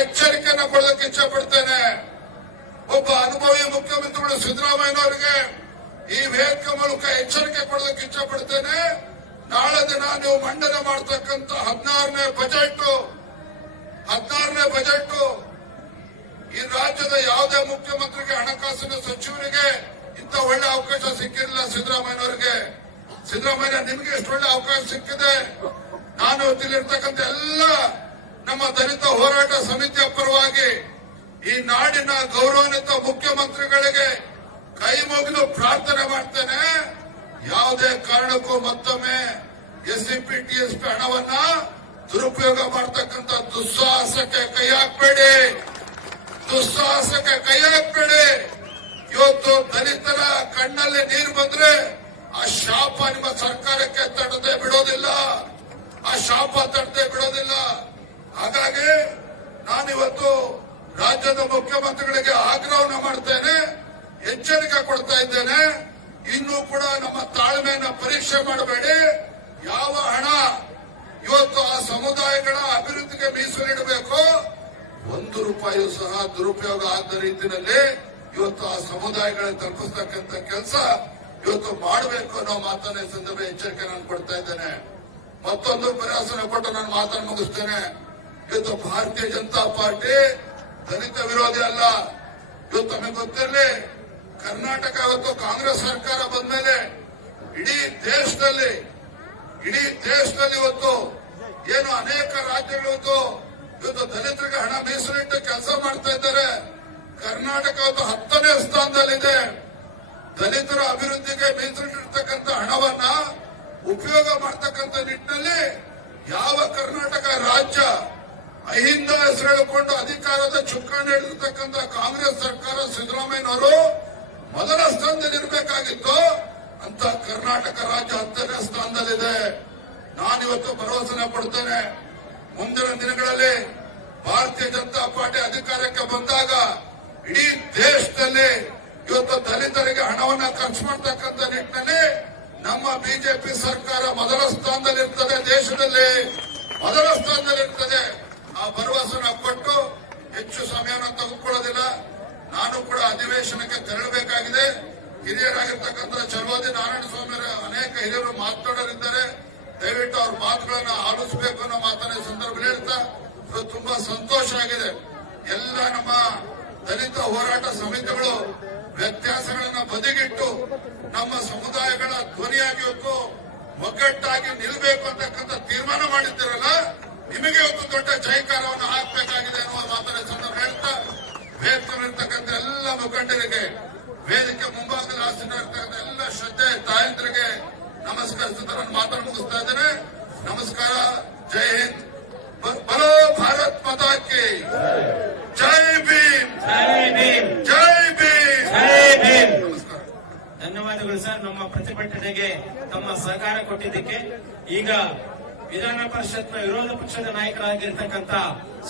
ಎಚ್ಚರಿಕೆಯನ್ನು ಕೊಡೋದಕ್ಕೆ ಇಚ್ಛೆ ಪಡ್ತೇನೆ. ಒಬ್ಬ ಅನುಭವಿ ಮುಖ್ಯಮಂತ್ರಿಗಳು ಸಿದ್ದರಾಮಯ್ಯನವರಿಗೆ ಈ ವೇದಿಕೆ ಮೂಲಕ ಎಚ್ಚರಿಕೆ ಕೊಡೋದಕ್ಕೆ ಇಚ್ಛೆ ಪಡ್ತೇನೆ. ನಾಳೆ ದಿನ ನೀವು ಮಂಡನೆ ಮಾಡತಕ್ಕಂಥ 16ನೇ ಬಜೆಟ್ ಈ ರಾಜ್ಯದ ಯಾವುದೇ ಮುಖ್ಯಮಂತ್ರಿಗೆ, ಹಣಕಾಸಿನ ಸಚಿವರಿಗೆ ಇಂಥ ಒಳ್ಳೆ ಅವಕಾಶ ಸಿಕ್ಕಿರಲಿಲ್ಲ ಸಿದ್ದರಾಮಯ್ಯನವರಿಗೆ. ಸಿದ್ದರಾಮಯ್ಯ, ನಿಮಗೆ ಎಷ್ಟು ಒಳ್ಳೆ ಅವಕಾಶ ಸಿಕ್ಕಿದೆ. ನಾನು ಇಲ್ಲಿರ್ತಕ್ಕಂಥ ಎಲ್ಲ ನಮ್ಮ ದಲಿತ ಹೋರಾಟ ಸಮಿತಿಯ ಪರವಾಗಿ ಈ ನಾಡಿನ ಗೌರವಾನ್ವಿತ ಮುಖ್ಯಮಂತ್ರಿಗಳಿಗೆ ಕೈ ಮುಗಿದು ಪ್ರಾರ್ಥನೆ ಮಾಡ್ತೇನೆ. ಯಾವುದೇ ಕಾರಣಕ್ಕೂ ಮತ್ತೊಮ್ಮೆ ಎಸ್ಸಿಪಿ ಟಿಎಸ್ಪಿ ಹಣವನ್ನ ದುರುಪಯೋಗ ಮಾಡತಕ್ಕಂಥ ದುಸ್ಸಾಹಸಕ್ಕೆ ಕೈ ಹಾಕಬೇಡಿ. ಇವತ್ತು ದಲಿತರ ಕಣ್ಣಲ್ಲಿ ನೀರು ಬಂದ್ರೆ ಆ ಶಾಪ ನಿಮ್ಮ ಸರ್ಕಾರಕ್ಕೆ ತಡದೆ ಬಿಡೋದಿಲ್ಲ. ಹಾಗಾಗಿ ನಾನಿವತ್ತು ರಾಜ್ಯದ ಮುಖ್ಯಮಂತ್ರಿಗಳಿಗೆ ಆಗ್ರಹವನ್ನು ಮಾಡ್ತೇನೆ, ಎಚ್ಚರಿಕೆ ಕೊಡ್ತಾ ಇದ್ದೇನೆ. ಇನ್ನೂ ಕೂಡ ನಮ್ಮ ತಾಳ್ಮೆಯನ್ನ ಪರೀಕ್ಷೆ ಮಾಡಬೇಡಿ. ಯಾವ ಹಣ ಇವತ್ತು ಆ ಸಮುದಾಯಗಳ ಅಭಿವೃದ್ಧಿಗೆ ಮೀಸಲಿಡಬೇಕು, 1 ರೂಪಾಯಿ ಸಹ ದುರುಪಯೋಗ ಆಗದ ರೀತಿಯಲ್ಲಿ ಇವತ್ತು ಆ ಸಮುದಾಯಗಳಿಗೆ ತಲುಪಿಸ್ತಕ್ಕಂಥ ಕೆಲಸ ಇವತ್ತು ಮಾಡಬೇಕು ಅನ್ನೋ ಮಾತನ್ನ ಈ ಸಂದರ್ಭ ಎಚ್ಚರಿಕೆ ನಾನು ಕೊಡ್ತಾ ಇದ್ದೇನೆ. ಮತ್ತೊಂದು ಪ್ರಯಾಸನ ಕೊಟ್ಟು ನಾನು ಮಾತನ್ನು ಮುಗಿಸ್ತೇನೆ. ಇವತ್ತು ಭಾರತೀಯ ಜನತಾ ಪಾರ್ಟಿ ದಲಿತ ವಿರೋಧಿ ಅಲ್ಲ. ಇವತ್ತು ನಮಗೆ ಗೊತ್ತಿರಲಿ, ಕರ್ನಾಟಕ ಇವತ್ತು ಕಾಂಗ್ರೆಸ್ ಸರ್ಕಾರ ಬಂದ್ಮೇಲೆ ಇಡೀ ದೇಶದಲ್ಲಿ ಇವತ್ತು ಏನು ಅನೇಕ ರಾಜ್ಯಗಳು ಇವತ್ತು ದಲಿತರಿಗೆ ಹಣ ಮೀಸಲಿಟ್ಟು ಕೆಲಸ ಮಾಡ್ತಾ ಇದ್ದಾರೆ. ಕರ್ನಾಟಕ ಇವತ್ತು 10ನೇ ಸ್ಥಾನದಲ್ಲಿದೆ. ದಲಿತರ ಅಭಿವೃದ್ಧಿಗೆ ಮೀಸಲಿಟ್ಟಿರ್ತಕ್ಕಂಥ ಹಣವನ್ನ ಉಪಯೋಗ ಮಾಡತಕ್ಕಂಥ ನಿಟ್ಟಿನಲ್ಲಿ ಯಾವ ಕರ್ನಾಟಕ ರಾಜ್ಯ ಅಹಿಂದ ಹೆಸರು ಹೇಳಿಕೊಂಡು ಅಧಿಕಾರದ ಚುಕ್ಕಾಣಿ ಹಿಡಿದಿರ್ತಕ್ಕಂಥ ಕಾಂಗ್ರೆಸ್ ಸರ್ಕಾರ ಸಿದ್ದರಾಮಯ್ಯನವರು ಮೊದಲ ಸ್ಥಾನದಲ್ಲಿರಬೇಕಾಗಿತ್ತು, ಅಂತ ಕರ್ನಾಟಕ ರಾಜ್ಯ 10ನೇ ಸ್ಥಾನದಲ್ಲಿದೆ. ನಾನಿವತ್ತು ಭರವಸೆ ಪಡ್ತೇನೆ, ಮುಂದಿನ ದಿನಗಳಲ್ಲಿ ಭಾರತೀಯ ಜನತಾ ಪಾರ್ಟಿ ಅಧಿಕಾರಕ್ಕೆ ಬಂದಾಗ ಇಡೀ ದೇಶದಲ್ಲಿ ಇವತ್ತು ದಲಿತರಿಗೆ ಹಣವನ್ನ ಖರ್ಚು ಮಾಡತಕ್ಕಂಥ ನಿಟ್ಟಿನಲ್ಲಿ ನಮ್ಮ ಬಿಜೆಪಿ ಸರ್ಕಾರ ಮೊದಲ ಸ್ಥಾನದಲ್ಲಿರ್ತದೆ, ದೇಶದಲ್ಲಿ ಮೊದಲ ಸ್ಥಾನದಲ್ಲಿರ್ತದೆ. ಆ ಭರವಸೆನ ಕೊಟ್ಟು ಹೆಚ್ಚು ಸಮಯವನ್ನು ತೆಗೆದುಕೊಳ್ಳೋದಿಲ್ಲ. ನಾನು ಕೂಡ ಅಧಿವೇಶನಕ್ಕೆ ತೆರಳಬೇಕಾಗಿದೆ. ಹಿರಿಯರಾಗಿರ್ತಕ್ಕಂಥ ಚಲವಾದಿ ನಾರಾಯಣ ಸ್ವಾಮಿ ಅನೇಕ ಹಿರಿಯರು ಮಾತನಾಡಲಿದ್ದಾರೆ. ದಯವಿಟ್ಟು ಅವ್ರ ಮಾತುಗಳನ್ನ ಆಲಿಸಬೇಕು ಅನ್ನೋ ಮಾತನ್ನ ಈ ಸಂದರ್ಭದಲ್ಲಿ ಹೇಳ್ತಾ ತುಂಬಾ ಸಂತೋಷ ಆಗಿದೆ. ಎಲ್ಲ ನಮ್ಮ ದಲಿತ ಹೋರಾಟ ಸಮಿತಿಗಳು ವ್ಯತ್ಯಾಸಗಳನ್ನ ಬದಿಗಿಟ್ಟು ನಮ್ಮ ಸಮುದಾಯಗಳ ಧ್ವನಿಯಾಗಿ ಇವತ್ತು ಒಗ್ಗಟ್ಟಾಗಿ ನಿಲ್ಲಬೇಕು ಅಂತಕ್ಕಂಥ ತೀರ್ಮಾನ ಮಾಡಿದ್ದೀರಲ್ಲ, ನಿಮಗೆ ಒಂದು ದೊಡ್ಡ ಜಯಕಾರವನ್ನು ಹಾಕಬೇಕಾಗಿದೆ ಅನ್ನುವ ಮಾತನ್ನ ಸಂದರ್ಭ ಹೇಳ್ತಾ ವೇದಿಕೆಯಲ್ಲಿರ್ತಕ್ಕಂಥ ಎಲ್ಲ ಮುಖಂಡರಿಗೆ, ವೇದಿಕೆ ಮುಂಭಾಗದಲ್ಲಿ ಆಸೀನರಿರ್ತಕ್ಕಂಥ ಎಲ್ಲ ಶ್ರದ್ಧೆ ತಾಯಂದ್ರಿಗೆ ನಮಸ್ಕರಿಸುತ್ತಾ ನಾನು ಮಾತನ್ನು ಮುಗಿಸ್ತಾ ಇದ್ದೇನೆ. ನಮಸ್ಕಾರ. ಜೈ ಹಿಂದ್. ಬಲೋ ಭಾರತ್ ಮಾತಾ ಕಿ ಜೈ ಭೀಮ್. ನಮಸ್ಕಾರ. ಧನ್ಯವಾದಗಳು ಸರ್, ನಮ್ಮ ಪ್ರತಿಭಟನೆಗೆ ತಮ್ಮ ಸಹಕಾರ ಕೊಟ್ಟಿದ್ದಕ್ಕೆ. ಈಗ ವಿಧಾನ ಪರಿಷತ್ನ ವಿರೋಧ ಪಕ್ಷದ ನಾಯಕರಾಗಿರ್ತಕ್ಕಂಥ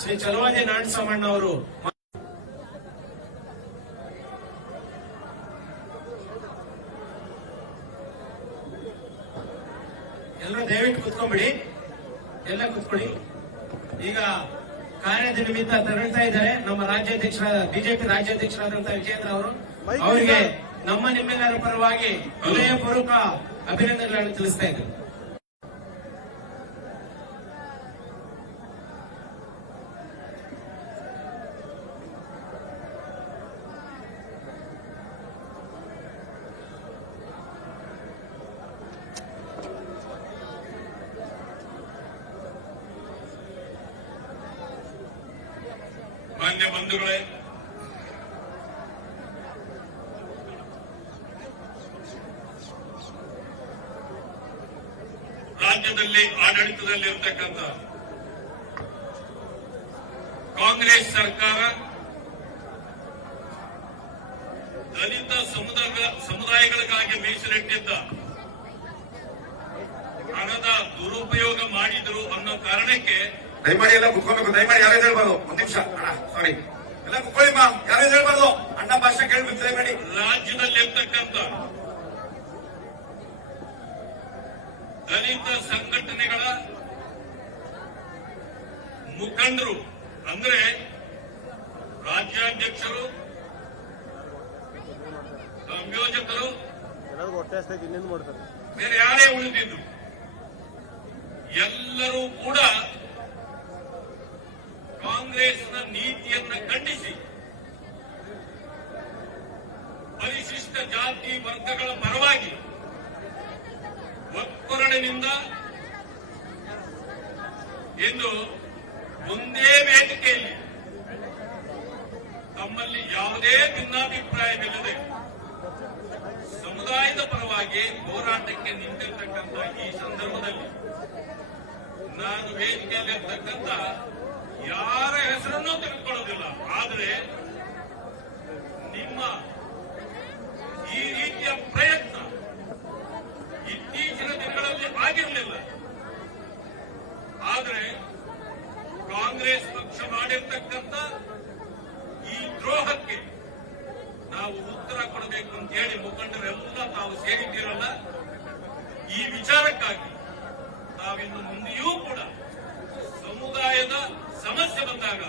ಶ್ರೀ ಚಲವಾದಿ ನಾರಾಯಣಸ್ವಾಮಣ್ಣ ಅವರು ಎಲ್ಲರೂ ದಯವಿಟ್ಟು ಕುತ್ಕೊಂಡ್ಬಿಡಿ, ಎಲ್ಲ ಕುತ್ಕೊಳ್ಳಿ. ಈಗ ಕಾರ್ಯದ ನಿಮಿತ್ತ ತೆರಳ್ತಾ ಇದ್ದಾರೆ ನಮ್ಮ ರಾಜ್ಯಾಧ್ಯಕ್ಷರಾದ ಬಿಜೆಪಿ ರಾಜ್ಯಾಧ್ಯಕ್ಷರಾದಂತಹ ವಿಜೇಂದ್ರ ಅವರು. ಅವರಿಗೆ ನಮ್ಮ ನಿಮ್ಮೆಲ್ಲರ ಪರವಾಗಿ ಹೃದಯಪೂರ್ವಕ ಅಭಿನಂದನೆಗಳನ್ನು ತಿಳಿಸ್ತಾ ಇದ್ದಾರೆ. ಮಾನ್ಯ ಬಂಧುಗಳೇ, ರಾಜ್ಯದಲ್ಲಿ ಆಡಳಿತದಲ್ಲಿರ್ತಕ್ಕಂಥ ಕಾಂಗ್ರೆಸ್ ಸರ್ಕಾರ ದಲಿತ ಸಮುದಾಯಗಳಿಗಾಗಿ ಮೀಸಲಿಟ್ಟಿದ್ದ ಹಣದ ದುರುಪಯೋಗ ಮಾಡಿದ್ರು ಅನ್ನೋ ಕಾರಣಕ್ಕೆ ದಯಮಾಡಿ ಎಲ್ಲ ಕುತ್ಕೋಬೇಕು. ದಯಮಾಡಿ ಯಾರೇ ಹೇಳ್ಬಾರ್ದು. ಒಂದ್ ನಿಮಿಷ ಸಾರಿ, ಎಲ್ಲ ಕುತ್ಕೊಳ್ಳಿ ಮಾ, ಯಾರು ಹೇಳ್ಬಾರ್ದು. ಅಣ್ಣ ಭಾಷೆ ಕೇಳ್ಬೇಕು ದಯಮಾಡಿ. ರಾಜ್ಯದಲ್ಲಿರ್ತಕ್ಕಂಥ ದಲಿತ ಸಂಘಟನೆಗಳ ಮುಖಂಡರು ಅಂದ್ರೆ ರಾಜ್ಯಾಧ್ಯಕ್ಷರು, ಸಂಯೋಜಕರು, ಬೇರೆ ಯಾರೇ ಉಳಿದಿದ್ರು ಎಲ್ಲರೂ ಕೂಡ ಕಾಂಗ್ರೆಸ್ನ ನೀತಿಯನ್ನ ಖಂಡಿಸಿ ಪರಿಶಿಷ್ಟ ಜಾತಿ ವರ್ಗಗಳ ಪರವಾಗಿ ಒಕ್ಕೊರಳಿನಿಂದ ಎಂದು ಒಂದೇ ವೇದಿಕೆಯಲ್ಲಿ ತಮ್ಮಲ್ಲಿ ಯಾವುದೇ ಭಿನ್ನಾಭಿಪ್ರಾಯವಿಲ್ಲದೆ ಸಮುದಾಯದ ಪರವಾಗಿ ಹೋರಾಟಕ್ಕೆ ನಿಂತಿರ್ತಕ್ಕಂಥ ಈ ಸಂದರ್ಭದಲ್ಲಿ ನಾನು ವೇದಿಕೆಯಲ್ಲಿರ್ತಕ್ಕಂಥ ಯಾರ ಹೆಸರನ್ನೂ ತೆಗೆದುಕೊಳ್ಳೋದಿಲ್ಲ. ಆದರೆ ನಿಮ್ಮ ಈ ರೀತಿಯ ಪ್ರಯತ್ನ ಇತ್ತೀಚಿನ ದಿನಗಳಲ್ಲಿ ಆಗಿರಲಿಲ್ಲ. ಆದರೆ ಕಾಂಗ್ರೆಸ್ ಪಕ್ಷ ಮಾಡಿರ್ತಕ್ಕಂಥ ಈ ದ್ರೋಹಕ್ಕೆ ನಾವು ಉತ್ತರ ಕೊಡಬೇಕು ಅಂತ ಹೇಳಿ ಮುಖಂಡರೆಲ್ಲ ತಾವು ಸೇರಿದ್ದೀರಲ್ಲ, ಈ ವಿಚಾರಕ್ಕಾಗಿ ತಾವಿನ್ನು ಮುಂದೆಯೂ ಕೂಡ ಸಮುದಾಯದ ಸಮಸ್ಯೆ ಬಂದಾಗ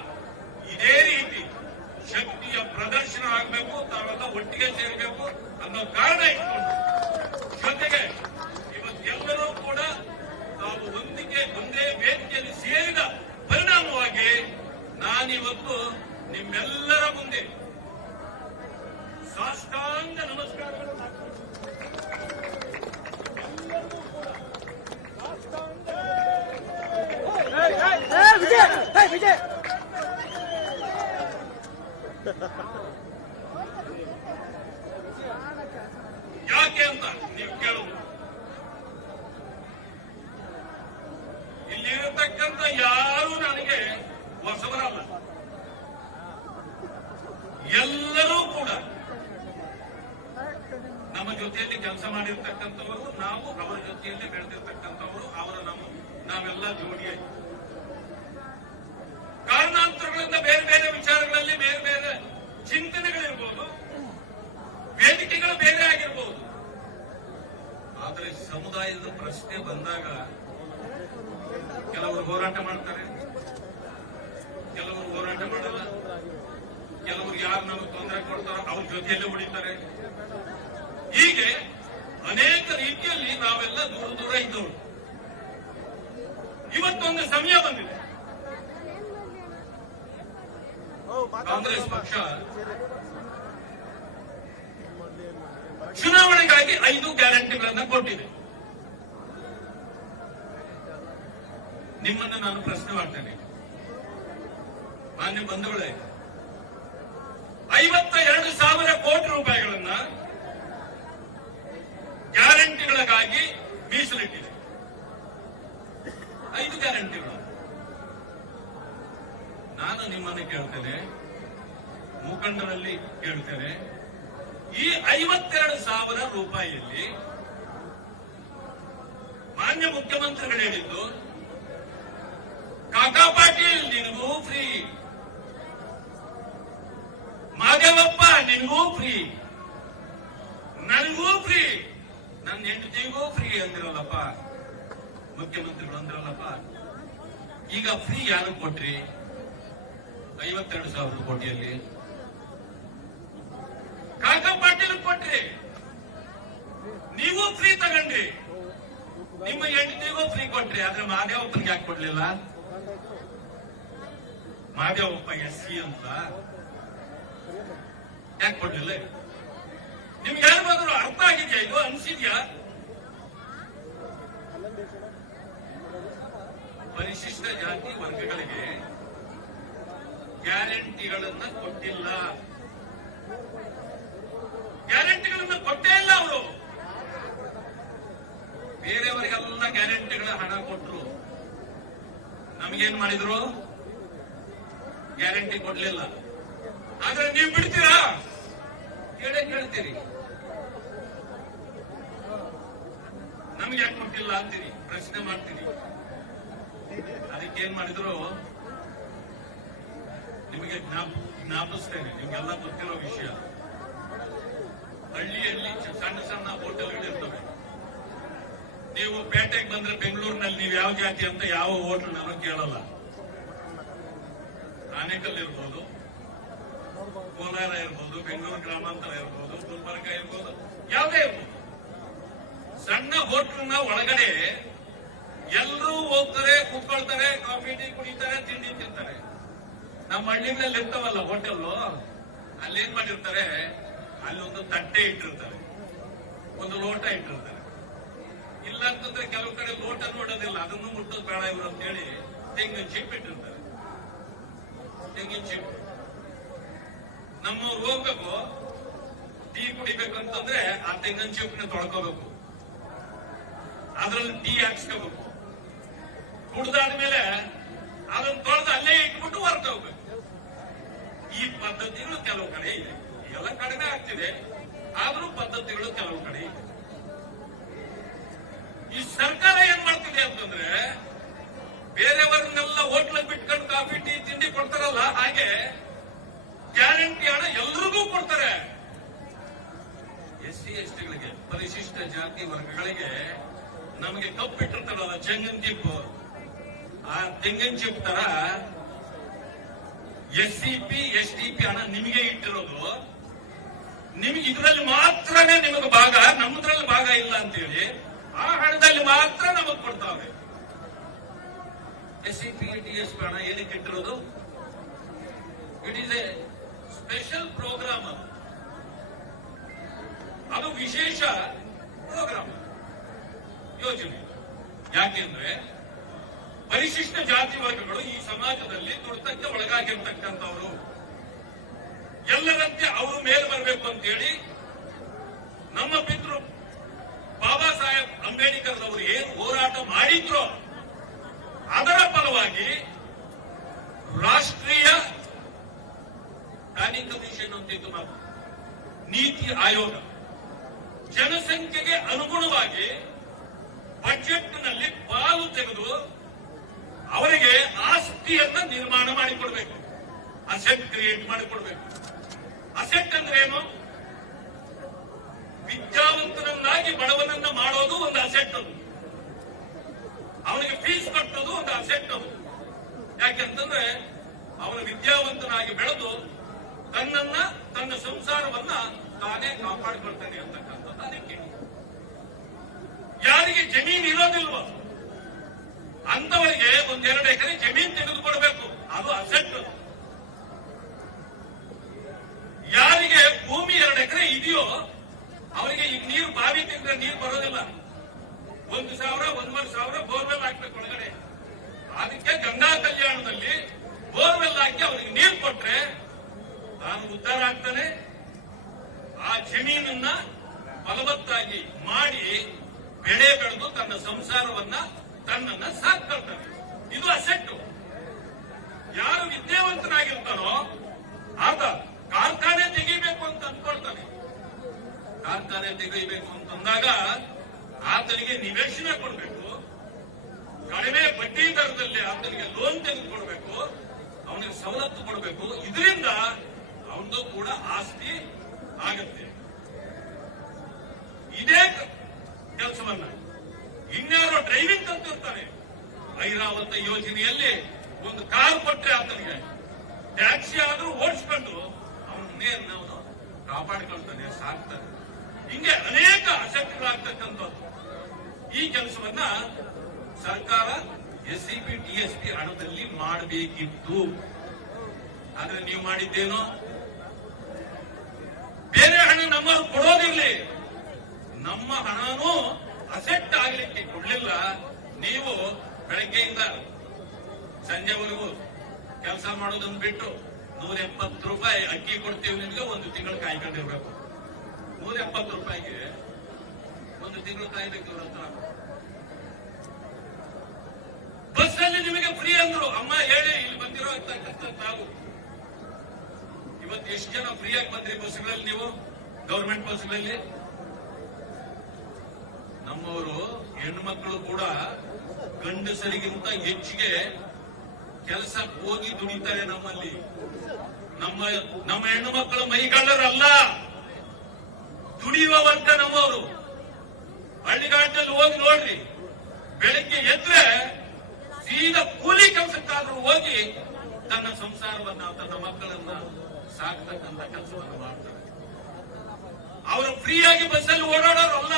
ಇದೇ ರೀತಿ ಶಕ್ತಿಯ ಪ್ರದರ್ಶನ ಆಗಬೇಕು, ತಾವೆಲ್ಲ ಒಟ್ಟಿಗೆ ಸೇರಬೇಕು ಅನ್ನೋ ಕಾರಣ ಇಟ್ಕೊಂಡು, ಜೊತೆಗೆ ಇವತ್ತೆಲ್ಲರೂ ಕೂಡ ತಾವು ಒಂದೇ ವೇದಿಕೆಯಲ್ಲಿ ಸೇರಿದ ಪರಿಣಾಮವಾಗಿ ನಾನಿವತ್ತು ನಿಮ್ಮೆಲ್ಲರ ಮುಂದೆ ಸಾಷ್ಟಾಂಗ ನಮಸ್ಕಾರಗಳು ಯಾಕೆ ಅಂತ ನೀವು ಕೇಳುವುದು. ಇಲ್ಲಿರತಕ್ಕಂಥ ಯಾರು ನನಗೆ ಹೊಸಬರಲ್ಲ. ಎಲ್ಲರೂ ಕೂಡ ನಮ್ಮ ಜೊತೆಯಲ್ಲಿ ಕೆಲಸ ಮಾಡಿರ್ತಕ್ಕಂಥವರು, ನಾವು ಅವರ ಜೊತೆಯಲ್ಲಿ ಬೆಳೆದಿರ್ತಕ್ಕಂಥವರು, ನಾವೆಲ್ಲ ಜೋಡಿಯಾಗಿ ಕಾರಣಾಂತರಗಳಿಂದ ಬೇರೆ ಬೇರೆ ವಿಚಾರಗಳಲ್ಲಿ ಬೇರೆ ಬೇರೆ ಚಿಂತನೆಗಳಿರ್ಬೋದು, ವೇದಿಕೆಗಳು ಬೇರೆ ಆಗಿರ್ಬೋದು. ಆದರೆ ಸಮುದಾಯದ ಪ್ರಶ್ನೆ ಬಂದಾಗ ಕೆಲವರು ಹೋರಾಟ ಮಾಡ್ತಾರೆ, ಕೆಲವರು ಹೋರಾಟ ಮಾಡಲ್ಲ, ಕೆಲವರು ಯಾರು ನಮಗೆ ತೊಂದರೆ ಕೊಡ್ತಾರೋ ಅವ್ರ ಜೊತೆಯಲ್ಲೇ ಉಳಿತಾರೆ. ಹೀಗೆ ಅನೇಕ ರೀತಿಯಲ್ಲಿ ನಾವೆಲ್ಲ ದೂರ ಇದ್ದವರು. ಇವತ್ತೊಂದು ಸಮಯ ಬಂದಿದೆ, ಕಾಂಗ್ರೆಸ್ ಪಕ್ಷ ಚುನಾವಣೆಗಾಗಿ 5 ಗ್ಯಾರಂಟಿಗಳನ್ನು ಕೊಟ್ಟಿದೆ. ನಿಮ್ಮನ್ನು ನಾನು ಪ್ರಶ್ನೆ ಮಾಡ್ತೇನೆ, ಮಾನ್ಯ ಬಂಧುಗಳೇ, 52,000 ಕೋಟಿ ರೂಪಾಯಿಗಳನ್ನ ಗ್ಯಾರಂಟಿಗಳಿಗಾಗಿ ಮೀಸಲಿಟ್ಟಿದೆ. 5 ಗ್ಯಾರಂಟಿಗಳು. ನಾನು ನಿಮ್ಮನ್ನು ಕೇಳ್ತೇನೆ, ಮುಖಂಡರಲ್ಲಿ ಕೇಳ್ತೇನೆ, ಈ 52,000 ರೂಪಾಯಿಯಲ್ಲಿ ಮಾನ್ಯ ಮುಖ್ಯಮಂತ್ರಿಗಳು ಹೇಳಿದ್ದು, ಕಾಕಾ ಪಾಟೀಲ್ ನಿನಗೂ ಫ್ರೀ, ಮಾದೇವಪ್ಪ ನಿನಗೂ ಫ್ರೀ, ನನಗೂ ಫ್ರೀ, ನನ್ನ ಹೆಂಡತಿಗೂ ಫ್ರೀ ಅಂದಿರಲ್ಲಪ್ಪ ಮುಖ್ಯಮಂತ್ರಿಗಳು ಅಂದಿರಲ್ಲಪ್ಪ. ಈಗ ಫ್ರೀ ಯಾರು ಕೊಟ್ರಿ? 52,000 ಕೋಟಿಯಲ್ಲಿ ಕಾಕಾ ಪಾಟೀಲ್ ಕೊಟ್ರಿ, ನೀವು ಫ್ರೀ ತಗೊಂಡ್ರಿ, ನಿಮ್ಮ ಹೆಂಡತಿಗೂ ಫ್ರೀ ಕೊಟ್ರಿ. ಆದ್ರೆ ಮಾದೇವಪ್ಪನಿಗೆ ಯಾಕೆ ಕೊಡ್ಲಿಲ್ಲ? ಮಾದೇವಪ್ಪ SC ಅಂತ ಯಾಕೆ ಕೊಡ್ಲಿಲ್ಲ? ನಿಮ್ಗೆ ಯಾರಿಗಾದ್ರೂ ಅರ್ಥ ಆಗಿದ್ಯಾ? ಇದು ಅನ್ಸಿದ್ಯಾ? ಪರಿಶಿಷ್ಟ ಜಾತಿ ವರ್ಗಗಳಿಗೆ ಗ್ಯಾರಂಟಿಗಳನ್ನ ಕೊಟ್ಟಿಲ್ಲ, ಗ್ಯಾರಂಟಿಗಳನ್ನ ಕೊಟ್ಟೇ ಇಲ್ಲ ಅವರು. ಬೇರೆಯವರಿಗೆಲ್ಲ ಗ್ಯಾರಂಟಿಗಳ ಹಣ ಕೊಟ್ಟರು, ನಮಗೇನ್ ಮಾಡಿದ್ರು? ಗ್ಯಾರಂಟಿ ಕೊಡ್ಲಿಲ್ಲ. ಆದ್ರೆ ನೀವು ಬಿಡ್ತೀರಾ? ಕೇಳ್ತೀರಿ, ನಮ್ಗೆ ಯಾಕೆ ಕೊಟ್ಟಿಲ್ಲ ಅಂತೀರಿ, ಪ್ರಶ್ನೆ ಮಾಡ್ತೀರಿ. ಅದಕ್ಕೇನ್ ಮಾಡಿದ್ರು? ನಿಮಗೆ ಜ್ಞಾಪಿಸ್ತೇನೆ, ನಿಮ್ಗೆಲ್ಲ ಗೊತ್ತಿರೋ ವಿಷಯ. ಹಳ್ಳಿಯಲ್ಲಿ ಸಣ್ಣ ಸಣ್ಣ ಹೋಟೆಲ್ಗಳು ಇರ್ತವೆ. ನೀವು ಪೇಟೆಗೆ ಬಂದ್ರೆ ಬೆಂಗಳೂರಿನಲ್ಲಿ ನೀವು ಯಾವ ಜಾತಿ ಅಂತ ಯಾವ ಹೋಟೆಲ್ ನಾನು ಕೇಳಲ್ಲ. ಆನೇಕಲ್ ಇರ್ಬೋದು, ಕೋಲಾರ ಇರ್ಬೋದು, ಬೆಂಗಳೂರು ಗ್ರಾಮಾಂತರ ಇರ್ಬೋದು, ಗುಲ್ಬರ್ಗ ಇರ್ಬೋದು, ಯಾವುದೇ ಇರ್ಬೋದು, ಸಣ್ಣ ಹೋಟ್ಲನ್ನ ಒಳಗಡೆ ಎಲ್ಲರೂ ಹೋಗ್ತಾರೆ, ಕೂತ್ಕೊಳ್ತಾರೆ, ಕಾಫಿ ಟೀ ಕುಡಿತಾರೆ, ತಿಂಡಿ ತಿಂತಾರೆ. ನಮ್ಮ ಹಳ್ಳಿಗಳಲ್ಲಿ ಇರ್ತಾವಲ್ಲ ಹೋಟೆಲ್ಲು, ಅಲ್ಲೇನ್ ಮಾಡಿರ್ತಾರೆ, ಅಲ್ಲಿ ಒಂದು ತಟ್ಟೆ ಇಟ್ಟಿರ್ತಾರೆ, ಒಂದು ಲೋಟ ಇಟ್ಟಿರ್ತಾರೆ. ಇಲ್ಲ ಅಂತಂದ್ರೆ ಕೆಲವು ಕಡೆ ಲೋಟ ನೋಡೋದಿಲ್ಲ, ಅದನ್ನು ಮುಟ್ಟೋದು ಬೇಡ ಇವರು ಅಂತ ಹೇಳಿ ತೆಂಗಿನ ಚಿಪ್ ಇಟ್ಟಿರ್ತಾರೆ. ತೆಂಗಿನ ಚಿಪ್ ನಮ್ಮವ್ರು ಹೋಗ್ಬೇಕು, ಟೀ ಕುಡಿಬೇಕಂತಂದ್ರೆ ಆ ತೆಂಗಿನ ಚಿಪ್ನ ತೊಳ್ಕೋಬೇಕು, ಅದ್ರಲ್ಲಿ ಟೀ ಹಾಕ್ಸ್ಕೋಬೇಕು. ಕುಡ್ದಾದ್ಮೇಲೆ ಅದನ್ನ ತೊಳೆದು ಅಲ್ಲೇ ಇಟ್ಬಿಟ್ಟು ಹೊರಗೆ ಹೋಗ್ಬೇಕು. ಈ ಪದ್ಧತಿಗಳು ಕೆಲವು ಕಡೆ ಇದೆ. ಎಲ್ಲ ಕಡಿಮೆ ಆಗ್ತಿದೆ, ಆದ್ರೂ ಪದ್ಧತಿಗಳು ಕೆಲವು ಕಡೆ ಇದೆ. ಈ ಸರ್ಕಾರ ಏನ್ ಮಾಡ್ತಿದೆ ಅಂತಂದ್ರೆ, ಬೇರೆಯವರನ್ನೆಲ್ಲ ಹೋಟ್ಲಲ್ಲಿ ಬಿಟ್ಕೊಂಡು ಕಾಫಿ ಟೀ ತಿಂಡಿ ಕೊಡ್ತಾರಲ್ಲ, ಹಾಗೆ ಗ್ಯಾರಂಟಿ ಹಣ ಎಲ್ರಿಗೂ ಕೊಡ್ತಾರೆ. SC STಗಳಿಗೆ, ಪರಿಶಿಷ್ಟ ಜಾತಿ ವರ್ಗಗಳಿಗೆ ನಮಗೆ ಕಪ್ಪಿಟ್ಟಿರ್ತಾರಲ್ಲ ತೆಂಗಿನ ಚಿಪ್ಪು, ಆ ತೆಂಗಿನ ಚಿಪ್ ತರ SCP STP ಹಣ ನಿಮಗೆ ಇಟ್ಟಿರೋದು. ನಿಮಗೆ ಇದರಲ್ಲಿ ಮಾತ್ರನೇ ನಿಮಗೆ ಭಾಗ, ನಮ್ಮದ್ರಲ್ಲಿ ಭಾಗ ಇಲ್ಲ ಅಂತೇಳಿ ಆ ಹಣದಲ್ಲಿ ಮಾತ್ರ ನಮಗ್ ಕೊಡ್ತಾವೆ. SCP TSP ಹಣ ಏನಕ್ಕೆ ಇಟ್ಟಿರೋದು? It is a special programme, ಅದು ವಿಶೇಷ ಪ್ರೋಗ್ರಾಮ್ ಯೋಜನೆ. ಯಾಕೆಂದ್ರೆ ಪರಿಶಿಷ್ಟ ಜಾತಿ ವರ್ಗಗಳು ಈ ಸಮಾಜದಲ್ಲಿ ತುಳಿತಕ್ಕೆ ಒಳಗಾಗಿರ್ತಕ್ಕಂಥವ್ರು. ಎಲ್ಲರಂತೆ ಅವರು ಮೇಲೆ ಬರಬೇಕು ಅಂತೇಳಿ ನಮ್ಮ ಪಿತೃ ಬಾಬಾ ಸಾಹೇಬ್ ಅಂಬೇಡ್ಕರ್ ಅವರು ಏನು ಹೋರಾಟ ಮಾಡಿದ್ರು, ಅದರ ಫಲವಾಗಿ ರಾಷ್ಟ್ರೀಯ ಪ್ಲಾನಿಂಗ್ ಕಮಿಷನ್ ಅಂತಿತ್ತು ನಾವು, ನೀತಿ ಆಯೋಗ ಜನಸಂಖ್ಯೆಗೆ ಅನುಗುಣವಾಗಿ ಬಜೆಟ್ನಲ್ಲಿ ಪಾಲು ತೆಗೆದು ಅವರಿಗೆ ಆಸ್ತಿಯನ್ನ ನಿರ್ಮಾಣ ಮಾಡಿಕೊಡ್ಬೇಕು, ಅಸೆಟ್ ಕ್ರಿಯೇಟ್ ಮಾಡಿಕೊಡ್ಬೇಕು. ಅಸೆಟ್ ಅಂದ್ರೆ ಏನು? ವಿದ್ಯಾವಂತನನ್ನಾಗಿ ಬಡವನನ್ನ ಮಾಡೋದು ಒಂದು ಅಸೆಟ್, ಅದು ಅವನಿಗೆ ಫೀಸ್ ಕಟ್ಟೋದು ಒಂದು ಅಸೆಟ್. ಅದು ಯಾಕೆಂತಂದ್ರೆ ಅವನು ವಿದ್ಯಾವಂತನಾಗಿ ಬೆಳೆದು ತನ್ನನ್ನ, ತನ್ನ ಸಂಸಾರವನ್ನ ತಾನೇ ಕಾಪಾಡಿಕೊಳ್ತಾನೆ ಅಂತಕ್ಕಂಥದ್ದು ಅದಕ್ಕೆ. ಯಾರಿಗೆ ಜಮೀನು ಇರೋದಿಲ್ವೋ ಅಂತವರಿಗೆ 1-2 ಎಕರೆ ಜಮೀನು ತೆಗೆದುಕೊಡ್ಬೇಕು, ಅದು ಅಸೆಟ್. ಯಾರಿಗೆ ಭೂಮಿ 2 ಎಕರೆ ಇದೆಯೋ ಅವರಿಗೆ ಈಗ ನೀರು ಬಾವಿ ತೆಗೆದ್ರೆ ನೀರು ಬರೋದಿಲ್ಲ. 1,000, 1,500 ಬೋರ್ವೆಲ್ ಹಾಕ್ಬೇಕು ಒಳಗಡೆ. ಅದಕ್ಕೆ ಗಂಗಾ ಕಲ್ಯಾಣದಲ್ಲಿ ಬೋರ್ವೆಲ್ ಹಾಕಿ ಅವರಿಗೆ ನೀರು ಕೊಟ್ರೆ ತಾನು ಉದ್ಧಾರ ಆಗ್ತಾನೆ. ಆ ಜಮೀನನ್ನ ಫಲವತ್ತಾಗಿ ಮಾಡಿ ಬೆಳೆ ಬೆಳೆದು ತನ್ನ ಸಂಸಾರವನ್ನ, ತನ್ನನ್ನ ಸಾಕ್ಕೊಳ್ತಾನೆ. ಇದು ಅಸೆಟ್ಟು. ಯಾರು ವಿದ್ಯಾವಂತನಾಗಿರ್ತಾನೋ ಆತ ಕಾರ್ಖಾನೆ ತೆಗಿಬೇಕು ಅಂತ ಅಂದ್ಕೊಳ್ತಾನೆ. ಕಾರ್ಖಾನೆ ತೆಗಿಬೇಕು ಅಂತಂದಾಗ ಆತನಿಗೆ ನಿವೇಶನ ಕೊಡಬೇಕು, ಕಡಿಮೆ ಬಡ್ಡಿ ದರದಲ್ಲಿ ಆತನಿಗೆ ಲೋನ್ ತೆಗೆದುಕೊಡ್ಬೇಕು, ಅವನಿಗೆ ಸವಲತ್ತು ಕೊಡಬೇಕು. ಇದರಿಂದ ಅವನದು ಕೂಡ ಆಸ್ತಿ ಆಗತ್ತೆ. ಇದೇ ಕೆಲಸವನ್ನ ಇನ್ಯಾರೋ ಡ್ರೈವಿಂಗ್ ಅಂತಿರ್ತಾರೆ. ಐರಾವತ ಯೋಜನೆಯಲ್ಲಿ ಒಂದು ಕಾರ್ ಕೊಟ್ಟರೆ ಆತನಿಗೆ ಟ್ಯಾಕ್ಸಿ ಆದ್ರೂ ಓಡಿಸ್ಕೊಂಡು ಅವನನ್ನೇನು ಅವನು ಕಾಪಾಡಿಕೊಳ್ತಾನೆ, ಸಾಕ್ತಾನೆ. ಹಿಂಗೆ ಅನೇಕ ಅಸೆಟ್ಗಳಾಗ್ತಕ್ಕಂಥದ್ದು. ಈ ಕೆಲಸವನ್ನ ಸರ್ಕಾರ SCP TSP ಹಣದಲ್ಲಿ ಮಾಡಬೇಕಿತ್ತು. ಆದ್ರೆ ನೀವು ಮಾಡಿದ್ದೇನೋ, ಬೇರೆ ಹಣ ನಮ್ಮವರು ಕೊಡೋದಿರ್ಲಿ, ನಮ್ಮ ಹಣನೂ ಅಸೆಟ್ ಆಗ್ಲಿಕ್ಕೆ ಕೊಡ್ಲಿಲ್ಲ. ನೀವು ಬೆಳಗ್ಗೆಯಿಂದ ಸಂಜೆವರೆಗೂ ಕೆಲಸ ಮಾಡೋದನ್ನು ಬಿಟ್ಟು 170 ರೂಪಾಯಿ ಅಕ್ಕಿ ಕೊಡ್ತೀವಿ ನಿಮಗೆ, 1 ತಿಂಗಳು ಕಾಯ್ಕೊಂಡಿರ್ಬೇಕು. 170 ರೂಪಾಯಿಗೆ 1 ತಿಂಗಳು ಕಾಯ್ಬೇಕು ಇವ್ರ ಹತ್ರ. ಬಸ್ಸಲ್ಲಿ ನಿಮಗೆ ಫ್ರೀ ಅಂದ್ರು, ಅಮ್ಮ ಹೇಳಿ ಇಲ್ಲಿ ಬಂದಿರೋ ತಾವು. ಇವತ್ತು ಎಷ್ಟು ಜನ ಫ್ರೀಯಾಗಿ ಬಂದ್ರಿ ಬಸ್ಗಳಲ್ಲಿ ನೀವು, ಗವರ್ಮೆಂಟ್ ಬಸ್ಗಳಲ್ಲಿ? ನಮ್ಮವರು ಹೆಣ್ಮಕ್ಳು ಕೂಡ ಗಂಡಸರಿಗಿಂತ ಹೆಚ್ಚಿಗೆ ಕೆಲಸ ಹೋಗಿ ದುಡಿತಾರೆ ನಮ್ಮಲ್ಲಿ. ನಮ್ಮ ಹೆಣ್ಣು ಮಕ್ಕಳು ಮೈಗಳ್ಳರಲ್ಲ, ದುಡಿಯುವ ವರ್ಗ ನಮ್ಮವರು. ಹಳ್ಳಿಗಾಡಿನಲ್ಲಿ ಹೋಗಿ ನೋಡ್ರಿ, ಬೆಳಿಗ್ಗೆ ಎದ್ರೆ ಸೀದಾ ಕೂಲಿ ಕೆಲಸಕ್ಕಾದ್ರೂ ಹೋಗಿ ತನ್ನ ಸಂಸಾರವನ್ನ, ತನ್ನ ಮಕ್ಕಳನ್ನ ಸಾಕ್ತಕ್ಕಂಥ ಕೆಲಸವನ್ನು ಮಾಡ್ತಾರೆ. ಅವರು ಫ್ರೀಯಾಗಿ ಬಸ್ಸಲ್ಲಿ ಓಡಾಡೋರಲ್ಲ,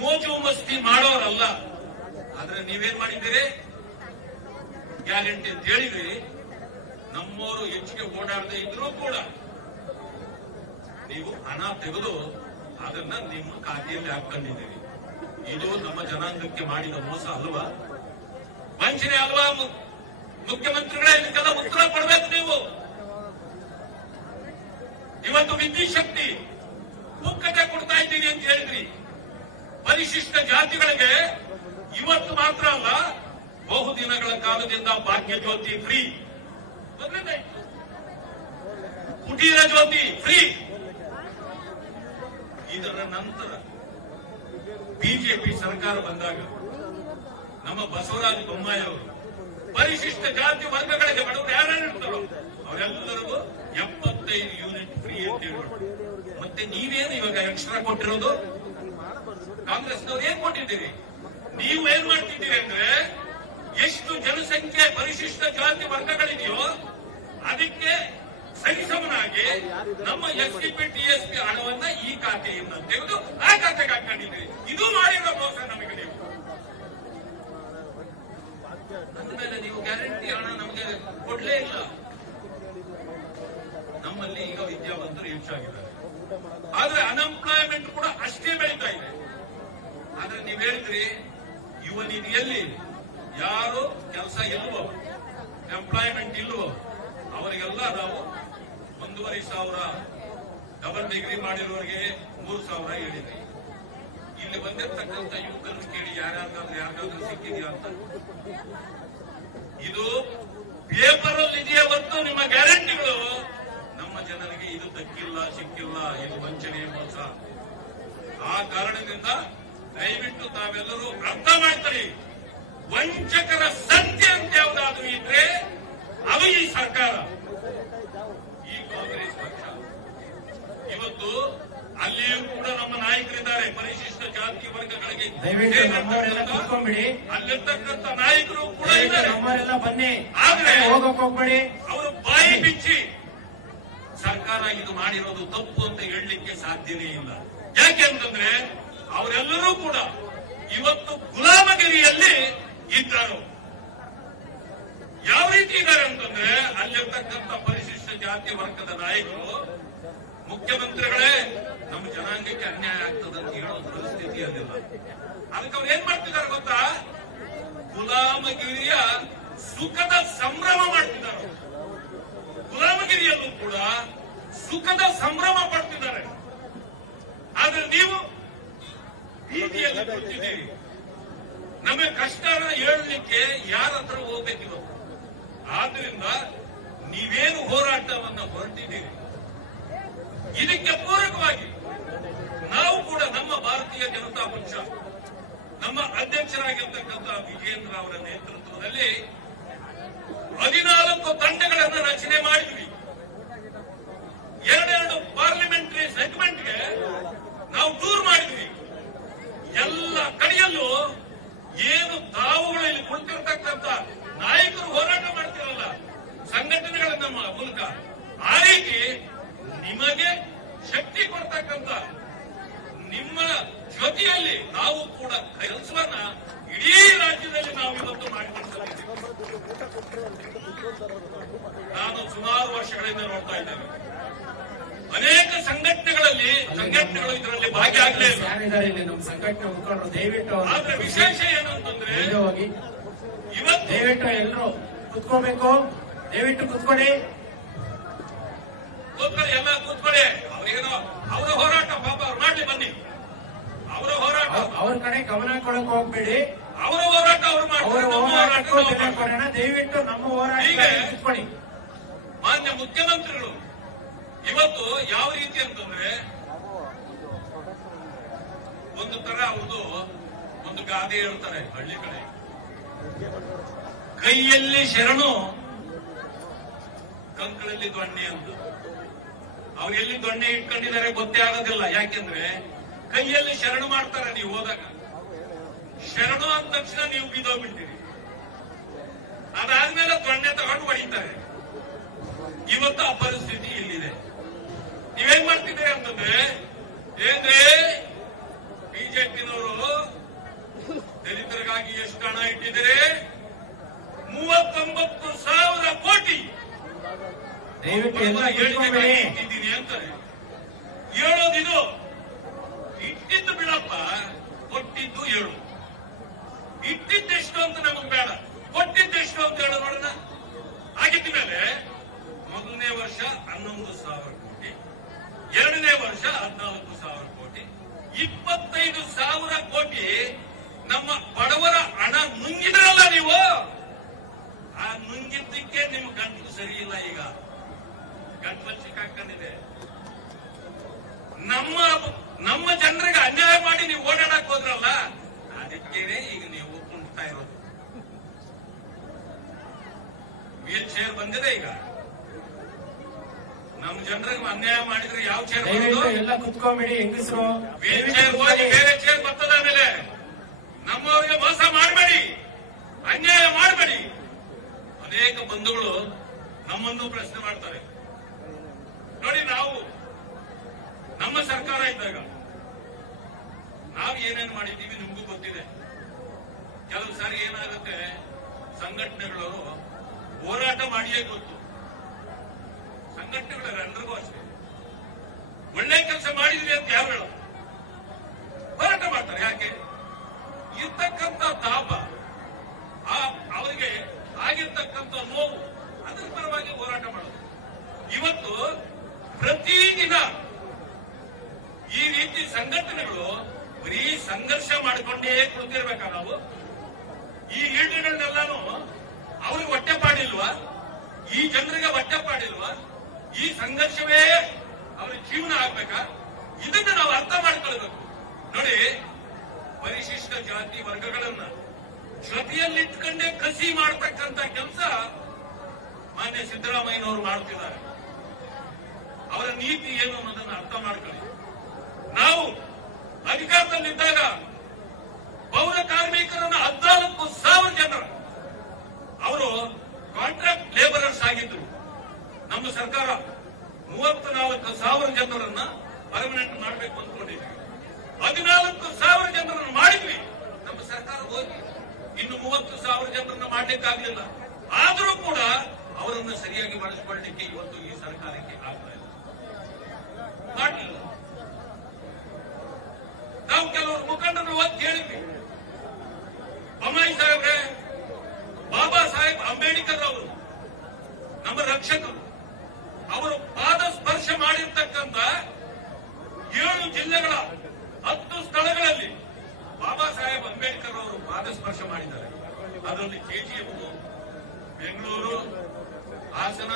ಮೋಜು ಮಸ್ತಿ ಮಾಡೋರಲ್ಲ. ಆದ್ರೆ ನೀವೇನ್ ಮಾಡಿದ್ದೀರಿ? ಗ್ಯಾರಂಟಿ ಅಂತ ಹೇಳಿದ್ರಿ. ನಮ್ಮವರು ಹೆಚ್ಚಿಗೆ ಓಡಾಡದೆ ಇದ್ರೂ ಕೂಡ ನೀವು ಹಣ ತೆಗೆದು ಅದನ್ನ ನಿಮ್ಮ ಖಾತೆಯಲ್ಲಿ ಹಾಕೊಂಡಿದ್ದೀರಿ. ಇದು ನಮ್ಮ ಜನಾಂಗಕ್ಕೆ ಮಾಡಿದ ಮೋಸ ಅಲ್ವಾ? ವಂಚನೆ ಅಲ್ವಾ? ಮುಖ್ಯಮಂತ್ರಿಗಳೇ, ಇದಕ್ಕೆಲ್ಲ ಉತ್ತರ ಕೊಡಬೇಕು ನೀವು. ಇವತ್ತು ವಿದ್ಯುತ್ ಶಕ್ತಿ ಪುಕ್ಕಟೆ ಕೊಡ್ತಾ ಇದ್ದೀರಿ ಅಂತ ಹೇಳಿದ್ರಿ. ಪರಿಶಿಷ್ಟ ಜಾತಿಗಳಿಗೆ ಇವತ್ತು ಮಾತ್ರ ಅಲ್ಲ, ಬಹುದಿನಗಳ ಕಾಲದಿಂದ ಭಾಗ್ಯ ಜ್ಯೋತಿ ಫ್ರೀ, ಕುಟೀರ ಜ್ಯೋತಿ ಫ್ರೀ. ಇದರ ನಂತರ ಬಿಜೆಪಿ ಸರ್ಕಾರ ಬಂದಾಗ ನಮ್ಮ ಬಸವರಾಜ ಬೊಮ್ಮಾಯಿ ಅವರು ಪರಿಶಿಷ್ಟ ಜಾತಿ ವರ್ಗಗಳಿಗೆ ಬಡವರು ಯಾರ್ಯಾರು ಇರ್ತಾರೋ ಅವರೆಲ್ಲರಿಗೂ 75 ಯೂನಿಟ್ ಫ್ರೀ ಅಂತ ಹೇಳ್ಬಿಟ್ಟು, ಮತ್ತೆ ನೀವೇನು ಇವಾಗ ಎಕ್ಸ್ಟ್ರಾ ಕೊಟ್ಟಿರೋದು? ಕಾಂಗ್ರೆಸ್ನವ್ರು ಏನ್ ಕೊಟ್ಟಿದ್ದೀರಿ? ನೀವು ಏನ್ ಮಾಡ್ತಿದ್ದೀರಿ ಅಂದ್ರೆ, ಎಷ್ಟು ಜನಸಂಖ್ಯೆ ಪರಿಶಿಷ್ಟ ಜಾತಿ ವರ್ಗಗಳಿದೆಯೋ ಅದಕ್ಕೆ ಸರಿಸಮನಾಗಿ ನಮ್ಮ ಎಸ್ಡಿಪಿ ಟಿಎಸ್ಪಿ ಹಣವನ್ನ ಈ ಖಾತೆಯಿಂದ ತೆಗೆದು ಆ ಖಾತೆಗೆ ಹಾಕೊಂಡಿದ್ದೀರಿ. ಇದು ಮಾಡಿರೋ ಮೋಸ ನಮಗೆ. ನೀವು ಅಂದಮೇಲೆ ನೀವು ಗ್ಯಾರಂಟಿ ಹಣ ನಮಗೆ ಕೊಡ್ಲೇ ಇಲ್ಲ. ನಮ್ಮಲ್ಲಿ ಈಗ ವಿದ್ಯಾವಂತರು ಹೆಚ್ಚಾಗಿದ್ದಾರೆ, ಆದ್ರೆ ಅನ್ಎಂಪ್ಲಾಯ್ಮೆಂಟ್ ಕೂಡ ಅಷ್ಟೇ ಬೆಳೀತಾ ಇದೆ. ಆದ್ರೆ ನೀವ್ ಹೇಳಿದ್ರಿ ಯುವ ನಿಧಿಯಲ್ಲಿ ಯಾರು ಕೆಲಸ ಇಲ್ವೋ, ಎಂಪ್ಲಾಯ್ಮೆಂಟ್ ಇಲ್ವೋ ಅವರಿಗೆಲ್ಲ ನಾವು 1,500 ಡಬಲ್ ಡಿಗ್ರಿ ಮಾಡಿರೋರಿಗೆ 3,000 ಹೇಳಿದ್ರಿ. ಇಲ್ಲಿ ಬಂದಿರತಕ್ಕಂಥ ಯುವಕರನ್ನು ಕೇಳಿ ಯಾರ್ಯಾರಿಗಾದ್ರೂ ಸಿಕ್ಕಿದೆಯಾ ಅಂತ. ಇದು ಪೇಪರ್ ಅಲ್ಲಿ ಇದೆಯಾ ಹೊತ್ತು ನಿಮ್ಮ ಗ್ಯಾರಂಟಿಗಳು ನಮ್ಮ ಜನರಿಗೆ ಇದು ದಕ್ಕಿಲ್ಲ, ಸಿಕ್ಕಿಲ್ಲ, ಇದು ವಂಚನೆ, ಮೋಸ. ಆ ಕಾರಣದಿಂದ ದಯವಿಟ್ಟು ತಾವೆಲ್ಲರೂ ಅರ್ಥ ಮಾಡ್ತೀರಿ. ವಂಚಕರ ಸಂಖ್ಯೆ ಅಂತ ಯಾವುದಾದ್ರೂ ಇದ್ರೆ ಅದು ಈ ಸರ್ಕಾರ, ಈ ಕಾಂಗ್ರೆಸ್ ಪಕ್ಷ. ಇವತ್ತು ಅಲ್ಲಿಯೂ ಕೂಡ ನಮ್ಮ ನಾಯಕರಿದ್ದಾರೆ, ಪರಿಶಿಷ್ಟ ಜಾತಿ ವರ್ಗಗಳಿಗೆ ದಯವಿಟ್ಟು ನಮ್ಮವರೆಲ್ಲ ಕೂತ್ಕೊಂಡ್ಬಿಡಿ. ಅಲ್ಲಿರ್ತಕ್ಕಂಥ ನಾಯಕರು ಕೂಡ ಇದ್ದಾರೆ. ನಮ್ಮವರೆಲ್ಲ ಬನ್ನಿ, ಆದ್ರೆ ಹೋಗಕ್ ಹೋಗ್ಬೇಡಿ. ಅವರು ಬಾಯಿ ಬಿಚ್ಚಿ ಸರ್ಕಾರ ಇದು ಮಾಡಿರೋದು ತಪ್ಪು ಅಂತ ಹೇಳಲಿಕ್ಕೆ ಸಾಧ್ಯನೇ ಇಲ್ಲ. ಯಾಕೆಂತಂದ್ರೆ ಅವರೆಲ್ಲರೂ ಕೂಡ ಇವತ್ತು ಗುಲಾಮಗಿರಿಯಲ್ಲಿ ಇದ್ದರು. ಯಾವ ರೀತಿ ಇದ್ದಾರೆ ಅಂತಂದ್ರೆ, ಅಲ್ಲಿರ್ತಕ್ಕಂಥ ಪರಿಶಿಷ್ಟ ಜಾತಿ ವರ್ಗದ ನಾಯಕರು ಮುಖ್ಯಮಂತ್ರಿಗಳೇ ನಮ್ಮ ಜನಾಂಗಕ್ಕೆ ಅನ್ಯಾಯ ಆಗ್ತದೆ ಅಂತ ಹೇಳೋ ಪರಿಸ್ಥಿತಿಯಲ್ಲಿಲ್ಲ. ಅದಕ್ಕೆ ಅವ್ರು ಏನ್ ಮಾಡ್ತಿದ್ದಾರೆ ಗೊತ್ತಾ? ಗುಲಾಮಗಿರಿಯ ಸುಖದ ಸಂಭ್ರಮ ಮಾಡ್ತಿದ್ದಾರೆ. ಗುಲಾಮಗಿರಿಯಲ್ಲೂ ಕೂಡ ಸುಖದ ಸಂಭ್ರಮ ಪಡ್ತಿದ್ದಾರೆ. ಆದ್ರೆ ನೀವು ಬೀದಿಯಲ್ಲಿ ಕೂತಿದ್ದೀರಿ. ನಮಗೆ ಕಷ್ಟನ ಹೇಳಲಿಕ್ಕೆ ಯಾರ ಹತ್ರ ಹೋಗ್ಬೇಕಿರೋ. ಆದ್ರಿಂದ ನೀವೇನು ಹೋರಾಟವನ್ನ ಹೊರಟಿದ್ದೀರಿ, ಇದಕ್ಕೆ ಪೂರಕವಾಗಿ ನಾವು ಕೂಡ ನಮ್ಮ ಭಾರತೀಯ ಜನತಾ ಪಕ್ಷ, ನಮ್ಮ ಅಧ್ಯಕ್ಷರಾಗಿರ್ತಕ್ಕಂಥ ವಿಜೇಂದ್ರ ಅವರ ನೇತೃತ್ವದಲ್ಲಿ 14 ತಂಡಗಳನ್ನು ರಚನೆ ಮಾಡಿದ್ವಿ. 2 ಪಾರ್ಲಿಮೆಂಟರಿ ಸೆಗ್ಮೆಂಟ್ಗೆ ನಾವು ಟೂರ್ ಮಾಡಿದ್ವಿ. ಎಲ್ಲ ಕಡೆಯಲ್ಲೂ ಏನು ತಾವುಗಳಲ್ಲಿ ಕುಳಿತಿರ್ತಕ್ಕಂಥ ನಾಯಕರು ಹೋರಾಟ ಮಾಡ್ತಿರಲ್ಲ ಸಂಘಟನೆಗಳ ನಮ್ಮ ಮೂಲಕ, ಆ ರೀತಿ ನಿಮಗೆ ಶಕ್ತಿ ಕೊಡ್ತಕ್ಕಂಥ ನಿಮ್ಮ ಜೊತೆಯಲ್ಲಿ ನಾವು ಕೂಡ ಕೆಲಸವನ್ನ ಇಡೀ ರಾಜ್ಯದಲ್ಲಿ ನಾವು ಇವತ್ತು ಮಾಡಿಕೊಡ್ತಿದ್ದೀವಿ. ನಾನು ಸುಮಾರು ವರ್ಷಗಳಿಂದ ನೋಡ್ತಾ ಇದ್ದೇನೆ, ಅನೇಕ ಸಂಘಟನೆಗಳು ಇದರಲ್ಲಿ ಭಾಗಿಯಾಗಲೇ ಇಲ್ಲ. ಯಾರಿದ್ದಾರೆ ಇಲ್ಲಿ ನಮ್ಮ ಸಂಘಟನೆ ಮುಖಂಡರು? ದಯವಿಟ್ಟು. ಆದ್ರೆ ವಿಶೇಷ ಏನು ಅಂತಂದ್ರೆ, ಇವತ್ತು ದಯವಿಟ್ಟು ಎಲ್ಲರೂ ಕುತ್ಕೋಬೇಕು. ದಯವಿಟ್ಟು ಕುತ್ಕೊಳ್ಳಿ, ಎಲ್ಲ ಕೂತ್ಕೊಳ್ಳಿ. ಅವ್ರೇನೋ ಅವರ ಹೋರಾಟ ಪಾಪ ಅವ್ರು ಮಾಡ್ಲಿ, ಬನ್ನಿ. ಅವರ ಹೋರಾಟ ಅವ್ರ ಕಡೆ ಗಮನ ಕೊಡಕ್ ಹೋಗ್ಬೇಡಿ. ಅವರ ಹೋರಾಟ ಅವ್ರು ಅವ್ರ ಮಾಡ್ತಾರೆ, ನಮ್ಮ ಹೋರಾಟ ಹೋರಾಟಕ್ಕೂ ನಾವು ಬೆಲೆ ಮಾಡ್ತೀವಿ. ಕೊಡೋಣ. ದಯವಿಟ್ಟು ನಮ್ಮ ಹೋರಾಟ ಹೀಗೆ ಕುತ್ಕೊಳ್ಳಿ. ಮಾನ್ಯ ಮುಖ್ಯಮಂತ್ರಿಗಳು ಇವತ್ತು ಯಾವ ರೀತಿ ಅಂತಂದ್ರೆ, ಒಂದು ತರ ಅವ್ರದ್ದು ಒಂದು ಗಾದೆ ಹೇಳ್ತಾರೆ ಹಳ್ಳಿ ಕಡೆ, ಕೈಯಲ್ಲಿ ಶರಣು ಕಂಕಳಲ್ಲಿ ದೊಣ್ಣೆ ಅಂತ. ಅವ್ರು ಎಲ್ಲಿ ದೊಣ್ಣೆ ಇಟ್ಕೊಂಡಿದ್ದಾರೆ ಗೊತ್ತೇ ಆಗೋದಿಲ್ಲ. ಯಾಕೆಂದ್ರೆ ಕೈಯಲ್ಲಿ ಶರಣು ಮಾಡ್ತಾರೆ. ನೀವು ಹೋದಾಗ ಶರಣು ಅಂದ ತಕ್ಷಣ ನೀವು ಬಿದ್ದೋಗ್ಬಿಡ್ತೀರಿ. ಅದಾದ್ಮೇಲೆ ದೊಣ್ಣೆ ತಗೊಂಡು ಹೊಡಿತಾರೆ. ಇವತ್ತು ಆ ಪರಿಸ್ಥಿತಿ ಇಲ್ಲಿದೆ. ನೀವೇನ್ ಮಾಡ್ತಿದ್ದೀರಿ ಅಂತಂದ್ರೆ ಏನ್ರಿ ಬಿಜೆಪಿನವರು ದಲಿತರಿಗಾಗಿ ಎಷ್ಟು ಹಣ ಇಟ್ಟಿದ್ದಾರೆ? 39,000 ಕೋಟಿ ದಯವಿಟ್ಟು ಎಲ್ಲ ಹೇಳಿಕೆ ಇಟ್ಟಿದ್ದೀನಿ ಅಂತಾರೆ. ಹೇಳೋದಿದು ಇಟ್ಟಿದ್ದು ಬಿಡಪ್ಪ, ಕೊಟ್ಟಿದ್ದು ಹೇಳು. ಇಟ್ಟಿದ್ದೆಷ್ಟು ಅಂತ ನಮಗ್ ಬೇಡ, ಕೊಟ್ಟಿದ್ದೆಷ್ಟು ಅಂತ ಹೇಳೋ ನೋಡೋಣ. ಆಗಿದ್ದ ಮೇಲೆ ಮೊದಲನೇ ವರ್ಷ 11,000 ಕೋಟಿ, ಎರಡನೇ ವರ್ಷ 14,000 ಕೋಟಿ, 25,000 ಕೋಟಿ ನಮ್ಮ ಬಡವರ ಹಣ ನುಂಗಿದ್ರಲ್ಲ ನೀವು. ಆ ನುಂಗಿದ್ದಕ್ಕೆ ನಿಮ್ ಗಂಟಲು ಸರಿ ಇಲ್ಲ. ಈಗ ಗಂಟಲು ಸಿಕ್ಕಾಕೊಂಡಿದೆ. ನಮ್ಮ ಜನರಿಗೆ ಅನ್ಯಾಯ ಮಾಡಿ ನೀವು ಓಡಾಡಕ್ ಹೋದ್ರಲ್ಲ, ಅದಕ್ಕೇನೆ ಈಗ ನೀವು ಕುಂಟ್ತಾ ಇರೋದು. ವೀಲ್ ಚೇರ್ ಬಂದಿದೆ. ಈಗ ನಮ್ಮ ಜನರಿಗೆ ಅನ್ಯಾಯ ಮಾಡಿದ್ರೆ ಯಾವ ಚೇರ್ ದಯವಿಟ್ಟು ಬರೋದು? ಎಲ್ಲ ಕುತ್ಕೊಂಡ್ಬಿಡಿ ಹೆಂಗಸರು. ವೀಲ್ ಚೇರ್ ಹೋಗಿ ಬೇರೆ ಚೇರ್ ಬರ್ತದ. ಆಮೇಲೆ ನಮ್ಮವರಿಗೆ ಮೋಸ ಮಾಡಬೇಡಿ, ಅನ್ಯಾಯ ಮಾಡಬೇಡಿ. ಅನೇಕ ಬಂಧುಗಳು ನಮ್ಮನ್ನು ಪ್ರಶ್ನೆ ಮಾಡ್ತಾರೆ. ನೋಡಿ, ನಾವು ನಮ್ಮ ಸರ್ಕಾರ ಇದ್ದಾಗ ನಾವು ಏನೇನು ಮಾಡಿದ್ದೀವಿ ನಿಮಗೂ ಗೊತ್ತಿದೆ. ಕೆಲವು ಸಾರಿ ಏನಾಗುತ್ತೆ, ಸಂಘಟನೆಗಳವರು ಹೋರಾಟ ಮಾಡಿಯೇ ಗೊತ್ತು. ಸಂಘಟನೆಗಳೆಲ್ಲರಿಗೂ ಅಷ್ಟೇ. ಒಳ್ಳೆ ಕೆಲಸ ಮಾಡಿದ್ವಿ ಅಂತ ಯಾರು ಹೇಳೋದು? ಹೋರಾಟ ಮಾಡ್ತಾರೆ. ಯಾಕೆ? ಇರ್ತಕ್ಕಂಥ ತಾಪ, ಅವರಿಗೆ ಆಗಿರ್ತಕ್ಕಂಥ ನೋವು, ಅದರ ಪರವಾಗಿ ಹೋರಾಟ ಮಾಡೋದು. ಇವತ್ತು ಪ್ರತಿದಿನ ಈ ರೀತಿ ಸಂಘಟನೆಗಳು ಬರೀ ಸಂಘರ್ಷ ಮಾಡಿಕೊಂಡೇ ಕುಳಿತಿರ್ಬೇಕಾ? ನಾವು ಈ ಲೀಡರ್ಗಳನ್ನೆಲ್ಲಾನು ಅವ್ರಿಗೆ ಹೊಟ್ಟೆಪಾಡಿಲ್ವಾ? ಈ ಜನರಿಗೆ ಹೊಟ್ಟೆಪಾಡಿಲ್ವಾ? ಈ ಸಂಘರ್ಷವೇ ಅವ್ರ ಜೀವನ ಆಗ್ಬೇಕಾ? ಇದನ್ನ ನಾವು ಅರ್ಥ ಮಾಡ್ಕೊಳ್ಬೇಕು. ನೋಡಿ, ಪರಿಶಿಷ್ಟ ಜಾತಿ ವರ್ಗಗಳನ್ನ ಜೊತೆಯಲ್ಲಿಟ್ಕೊಂಡೇ ಕಸಿ ಮಾಡತಕ್ಕಂತ ಕೆಲಸ ಮಾನ್ಯ ಸಿದ್ದರಾಮಯ್ಯನವರು ಮಾಡ್ತಿದ್ದಾರೆ. ಅವರ ನೀತಿ ಏನು ಅನ್ನೋದನ್ನ ಅರ್ಥ ಮಾಡ್ಕೊಳ್ಳಿ. ನಾವು ಅಧಿಕಾರದಲ್ಲಿದ್ದಾಗ ಪೌರ ಕಾರ್ಮಿಕರನ್ನ 14,000 ಜನರ ಅವರು ಕಾಂಟ್ರಾಕ್ಟ್ ಲೇಬರರ್ಸ್ ಆಗಿದ್ರು. ನಮ್ಮ ಸರ್ಕಾರ 34,000 ಜನರನ್ನ ಪರ್ಮನೆಂಟ್ ಮಾಡಬೇಕು ಅಂದ್ಕೊಂಡಿದ್ವಿ. 14,000 ಜನರನ್ನು ಮಾಡಿದ್ವಿ. ನಮ್ಮ ಸರ್ಕಾರ ಹೋಗಿ ಇನ್ನು 30,000 ಜನರನ್ನ ಮಾಡ್ಲಿಕ್ಕಾಗಲಿಲ್ಲ. ಆದರೂ ಕೂಡ ಅವರನ್ನು ಸರಿಯಾಗಿ ಮಾಡಿಸಿಕೊಳ್ಳಲಿಕ್ಕೆ ಇವತ್ತು ಈ ಸರ್ಕಾರಕ್ಕೆ ಆಗ್ತಾ ಇಲ್ಲ. ಮಾಡಲಿಲ್ಲ. ನಾವು ಕೆಲವರು ಮುಖಂಡರು ಹೋಗಿ ಕೇಳಿದ್ವಿ, ಬೊಮ್ಮಾಯಿ ಸಾಹೇಬ್ರೆ, ಬಾಬಾ ಸಾಹೇಬ್ ಅಂಬೇಡ್ಕರ್ ಅವರು ನಮ್ಮ ರಕ್ಷಕರು, ಅವರು ಪಾದ ಸ್ಪರ್ಶ ಮಾಡಿರ್ತಕ್ಕಂಥ 7 ಜಿಲ್ಲೆಗಳ 10 ಸ್ಥಳಗಳಲ್ಲಿ ಬಾಬಾ ಸಾಹೇಬ್ ಅಂಬೇಡ್ಕರ್ ಅವರು ಪಾದ ಸ್ಪರ್ಶ ಮಾಡಿದ್ದಾರೆ. ಅದರಲ್ಲಿ ಕೆಜಿಎಫ್, ಬೆಂಗಳೂರು, ಹಾಸನ,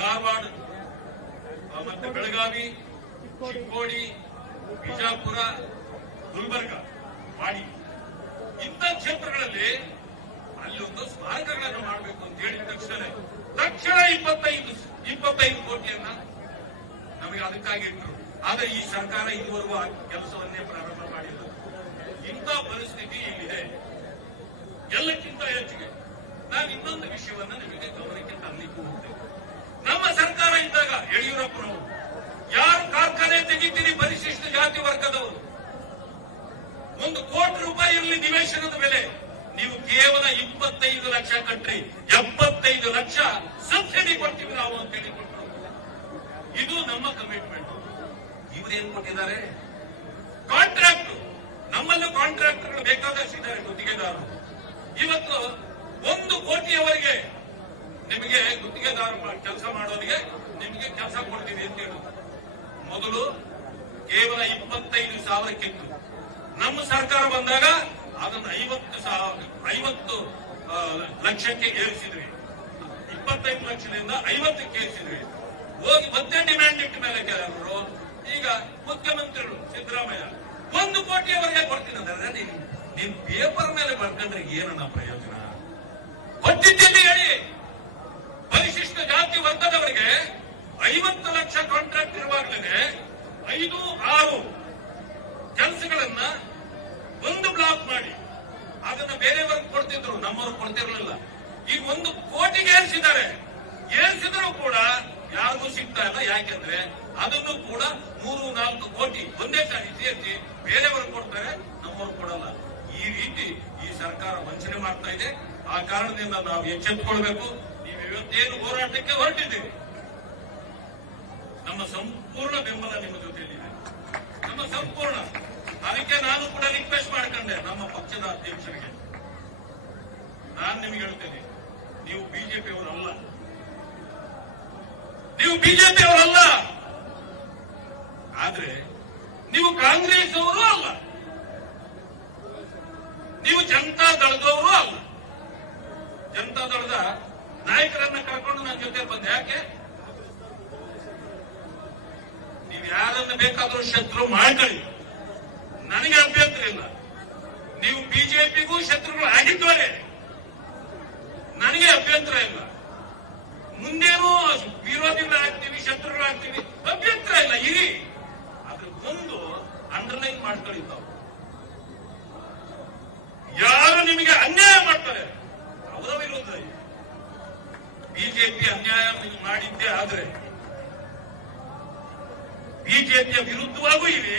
ಧಾರವಾಡ, ಮತ್ತೆ ಬೆಳಗಾವಿ, ಚಿಕ್ಕೋಡಿ, ಬಿಜಾಪುರ, ಗುಲ್ಬರ್ಗ, ವಾಡಿ, ಇಂಥ ಕ್ಷೇತ್ರಗಳಲ್ಲಿ ಅಲ್ಲಿ ಒಂದು ಸ್ಮಾರಕಗಳನ್ನು ಮಾಡಬೇಕು ಅಂತ ಹೇಳಿದ ತಕ್ಷಣ 25 ಕೋಟಿಯನ್ನ ನಮಗೆ ಅದಕ್ಕಾಗಿ ಇಟ್ಟರು. ಆದರೆ ಈ ಸರ್ಕಾರ ಇದುವರೆಗೂ ಆ ಕೆಲಸವನ್ನೇ ಪ್ರಾರಂಭ ಮಾಡಿಲ್ಲ. ಇಂಥ ಪರಿಸ್ಥಿತಿ ಇಲ್ಲಿದೆ. ಎಲ್ಲಕ್ಕಿಂತ ಹೆಚ್ಚಿಗೆ ನಾನು ಇನ್ನೊಂದು ವಿಷಯವನ್ನ ನಿಮಗೆ ಗಮನಕ್ಕೆ ತರಲಿಕ್ಕೆ ಹೋಗ್ತೇನೆ. ನಮ್ಮ ಸರ್ಕಾರ ಇದ್ದಾಗ ಯಡಿಯೂರಪ್ಪನವರು ಯಾರು ಕಾರ್ಖಾನೆ ತೆಗಿತೀರಿ ಪರಿಶಿಷ್ಟ ಜಾತಿ ವರ್ಗದವರು, 1 ಕೋಟಿ ರೂಪಾಯಿ ಇರಲಿ ನಿವೇಶನದ ಬೆಲೆ, ನೀವು ಕೇವಲ 25 ಲಕ್ಷ ಕಟ್ಟಿ 75 ಲಕ್ಷ ಸಬ್ಸಿಡಿ ಕೊಡ್ತೀವಿ ನಾವು ಅಂತ ಹೇಳಿ ಕೊಟ್ಟರು. ಇದು ನಮ್ಮ ಕಮಿಟ್ಮೆಂಟ್. ಇವರೇನ್ ಕೊಟ್ಟಿದ್ದಾರೆ? ಕಾಂಟ್ರಾಕ್ಟ್. ನಮ್ಮಲ್ಲೂ ಕಾಂಟ್ರಾಕ್ಟರ್ಗಳು ಬೇಕಾದಷ್ಟಿದ್ದಾರೆ, ಗುತ್ತಿಗೆದಾರರು. ಇವತ್ತು 1 ಕೋಟಿಯವರೆಗೆ ನಿಮಗೆ ಗುತ್ತಿಗೆದಾರ ಕೆಲಸ ಮಾಡೋರಿಗೆ ನಿಮಗೆ ಕೆಲಸ ಕೊಡ್ತೀವಿ ಅಂತ ಹೇಳುದು. ಮೊದಲು ಕೇವಲ 25,000ಕ್ಕಿತ್ತು. ನಮ್ಮ ಸರ್ಕಾರ ಬಂದಾಗ ಅದನ್ನು 50 ಲಕ್ಷಕ್ಕೆ ಏರಿಸಿದ್ವಿ. 25 ಲಕ್ಷದಿಂದ 50ಕ್ಕೆ ಏರಿಸಿದ್ವಿ. ಹೋಗಿ ಮತ್ತೆ ಡಿಮ್ಯಾಂಡ್ ಇಟ್ಟ ಮೇಲೆ ಕೆಲವರು ಈಗ ಮುಖ್ಯಮಂತ್ರಿಗಳು ಸಿದ್ದರಾಮಯ್ಯ 1 ಕೋಟಿಯವರೆಗೆ ಕೊಡ್ತೀನಿ ಅಂದ್ರೆ ನೀನ್ ಪೇಪರ್ ಮೇಲೆ ಬರ್ಕೊಂಡ್ರೆ ಏನನ್ನ ಪ್ರಯೋಜನ? ಕೊಟ್ಟಿದ್ದಲ್ಲಿ ಹೇಳಿ. ಪರಿಶಿಷ್ಟ ಪರಿಶಿಷ್ಟ ಜಾತಿ ವರ್ಗದವರಿಗೆ 50 ಲಕ್ಷ ಕಾಂಟ್ರಾಕ್ಟ್ ಇರುವಾಗಲೇ 5-6 ಕೆಲಸಗಳನ್ನ ಒಂದು ಬ್ಲಾಕ್ ಮಾಡಿ ಅದನ್ನ ಬೇರೆಯವ್ರಿಗೆ ಕೊಡ್ತಿದ್ರು, ನಮ್ಮವ್ರಿಗೆ ಕೊಡ್ತಿರ್ಲಿಲ್ಲ. ಈಗ 1 ಕೋಟಿಗೆ ಏರಿಸಿದ್ದಾರೆ. ಏರಿಸಿದ್ರು ಕೂಡ ಯಾರಿಗೂ ಸಿಗ್ತಾ ಇಲ್ಲ. ಯಾಕೆಂದ್ರೆ ಅದನ್ನು ಕೂಡ 3-4 ಕೋಟಿ ಒಂದೇ ಸಾರಿ ಸೇರಿಸಿ ಬೇರೆಯವ್ರಿಗೆ ಕೊಡ್ತಾರೆ, ನಮ್ಮವ್ರಿಗೆ ಕೊಡಲ್ಲ. ಈ ರೀತಿ ಈ ಸರ್ಕಾರ ವಂಚನೆ ಮಾಡ್ತಾ ಇದೆ. ಆ ಕಾರಣದಿಂದ ನಾವು ಎಚ್ಚೆತ್ತುಕೊಳ್ಬೇಕು. ನೀವು ಇವತ್ತೇನು ಹೋರಾಟಕ್ಕೆ ಹೊರಟಿದ್ದೀರಿ, ನಮ್ಮ ಸಂಪೂರ್ಣ ಬೆಂಬಲ ನಿಮ್ಮ ಜೊತೆಯಲ್ಲಿದೆ, ನಮ್ಮ ಸಂಪೂರ್ಣ. ಅದಕ್ಕೆ ನಾನು ಕೂಡ ರಿಕ್ವೆಸ್ಟ್ ಮಾಡ್ಕೊಂಡೆ ನಮ್ಮ ಪಕ್ಷದ ಅಧ್ಯಕ್ಷರಿಗೆ. ನಾನು ನಿಮಗೆ ಹೇಳ್ತೇನೆ, ನೀವು ಬಿಜೆಪಿಯವರಲ್ಲ, ನೀವು ಬಿಜೆಪಿಯವರಲ್ಲ, ಆದ್ರೆ ನೀವು ಕಾಂಗ್ರೆಸ್ ಅವರು ಅಲ್ಲ, ನೀವು ಜನತಾ ದಳದವರು ಅಲ್ಲ. ಜನತಾ ದಳದ ನಾಯಕರನ್ನ ಕರ್ಕೊಂಡು ನನ್ನ ಜೊತೆ ಬಂದೆ. ಯಾಕೆ? ನೀವು ಯಾರನ್ನ ಬೇಕಾದ್ರೂ ಶತ್ರು ಮಾಡ್ಕೊಳ್ಳಿ, ನನಗೆ ಅಭ್ಯಂತರ ಇಲ್ಲ. ನೀವು ಬಿಜೆಪಿಗೂ ಶತ್ರುಗಳು ಆಗಿದ್ದವರೇ, ನನಗೆ ಅಭ್ಯಂತರ ಇಲ್ಲ. ಮುಂದೇನೂ ವಿರೋಧಿಗಳಾಗ್ತೀವಿ, ಶತ್ರುಗಳಾಗ್ತೀವಿ, ಅಭ್ಯಂತರ ಇಲ್ಲ. ಇರಿ, ಅದ್ರ ಒಂದು ಅಂಡರ್ಲೈನ್ ಮಾಡ್ಕೊಳ್ಳಿ. ಯಾರು ನಿಮಗೆ ಅನ್ಯಾಯ ಮಾಡ್ತಾರೆ ಅವರ ವಿರುದ್ಧ. ಬಿಜೆಪಿ ಅನ್ಯಾಯ ಮಾಡಿದ್ದೇ ಆದ್ರೆ ಬಿಜೆಪಿಯ ವಿರುದ್ಧವಾಗೂ ಇವೆ,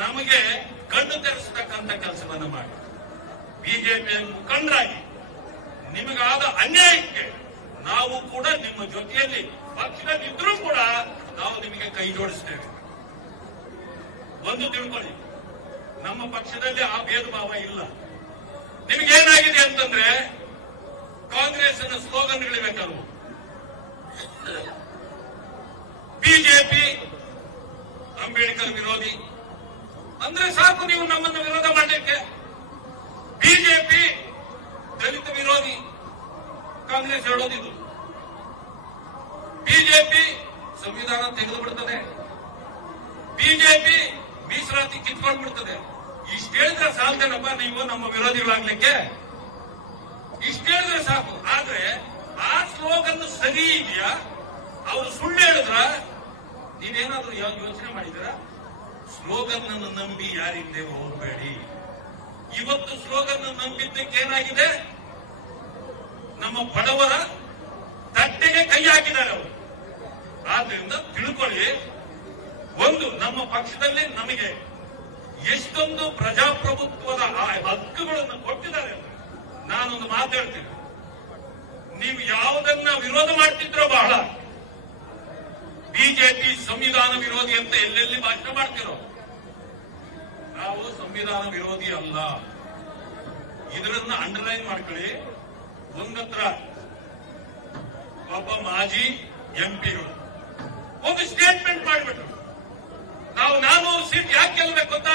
ನಮಗೆ ಕಣ್ಣು ತೆರೆಸತಕ್ಕಂಥ ಕೆಲಸವನ್ನು ಮಾಡಿ ಬಿಜೆಪಿಯ ಮುಖಂಡರಾಗಿ ನಿಮಗಾದ ಅನ್ಯಾಯಕ್ಕೆ ನಾವು ಕೂಡ ನಿಮ್ಮ ಜೊತೆಯಲ್ಲಿ ಪಕ್ಷದಲ್ಲಿದ್ರೂ ಕೂಡ ನಾವು ನಿಮಗೆ ಕೈ ಜೋಡಿಸ್ತೇವೆ. ಒಂದು ತಿಳ್ಕೊಳ್ಳಿ, ನಮ್ಮ ಪಕ್ಷದಲ್ಲಿ ಆ ಭೇದ ಭಾವ ಇಲ್ಲ. ನಿಮಗೇನಾಗಿದೆ ಅಂತಂದ್ರೆ ಕಾಂಗ್ರೆಸ್ನ ಸ್ಲೋಗನ್ಗಳಿವೆ ಕೆಲವು. ಬಿಜೆಪಿ ಅಂಬೇಡ್ಕರ್ ವಿರೋಧಿ ಅಂದ್ರೆ ಸಾಕು ನೀವು ನಮ್ಮನ್ನು ವಿರೋಧ ಮಾಡಲಿಕ್ಕೆ. ಬಿಜೆಪಿ ದಲಿತ ವಿರೋಧಿ, ಕಾಂಗ್ರೆಸ್ ಹೇಳೋದಿದು. ಬಿಜೆಪಿ ಸಂವಿಧಾನ ತೆಗೆದು ಬಿಡ್ತದೆ, ಬಿಜೆಪಿ ಮೀಸಲಾತಿ ಕಿತ್ಕೊಂಡು ಬಿಡ್ತದೆ. ಇಷ್ಟ ಹೇಳಿದ್ರೆ ಸಾಲ್ತೇನಪ್ಪ ನೀವು ನಮ್ಮ ವಿರೋಧಿಗಳಾಗ್ಲಿಕ್ಕೆ, ಇಷ್ಟ ಹೇಳಿದ್ರೆ ಸಾಕು. ಆದ್ರೆ ಆ ಸ್ಲೋಗನ್ ಸರಿ ಇದೆಯಾ? ಅವರು ಸುಳ್ಳು ಹೇಳಿದ್ರ? ನೀವೇನಾದ್ರೂ ಯೋಚನೆ ಮಾಡಿದ್ರ? ಸ್ಲೋಗನ್ ಅನ್ನು ನಂಬಿ ಯಾರಿಂದೆ ಹೋಗಬೇಡಿ. ಇವತ್ತು ಸ್ಲೋಗನ್ ನಂಬಿದ್ದಕ್ಕೆ ಏನಾಗಿದೆ? ನಮ್ಮ ಬಡವರ ತಟ್ಟೆಗೆ ಕೈ ಹಾಕಿದ್ದಾರೆ ಅವರು. ಆದ್ರಿಂದ ತಿಳ್ಕೊಳ್ಳಿ, ಒಂದು ನಮ್ಮ ಪಕ್ಷದಲ್ಲಿ ನಮಗೆ ಎಷ್ಟೊಂದು ಪ್ರಜಾಪ್ರಭುತ್ವದ ಹಕ್ಕುಗಳನ್ನು ಕೊಟ್ಟಿದ್ದಾರೆ. ನಾನೊಂದು ಮಾತಾಡ್ತೀನಿ, ನೀವು ಯಾವುದನ್ನ ವಿರೋಧ ಮಾಡ್ತಿದ್ರೋ ಬಹಳ, ಬಿಜೆಪಿ ಸಂವಿಧಾನ ವಿರೋಧಿ ಅಂತ ಎಲ್ಲೆಲ್ಲಿ ಭಾಷಣ ಮಾಡ್ತಿರೋ, ನಾವು ಸಂವಿಧಾನ ವಿರೋಧಿ ಅಲ್ಲ. ಇದರನ್ನ ಅಂಡರ್ಲೈನ್ ಮಾಡ್ಕೊಳ್ಳಿ. ಒಂದತ್ರ ಒಬ್ಬ ಮಾಜಿ ಎಂಪಿಗಳು ಒಂದು ಸ್ಟೇಟ್ಮೆಂಟ್ ಮಾಡಿಬಿಟ್ರು, ನಾವು 400 ಸೀಟ್ ಯಾಕೆ ಗೆಲ್ಲಬೇಕು ಅಂತ,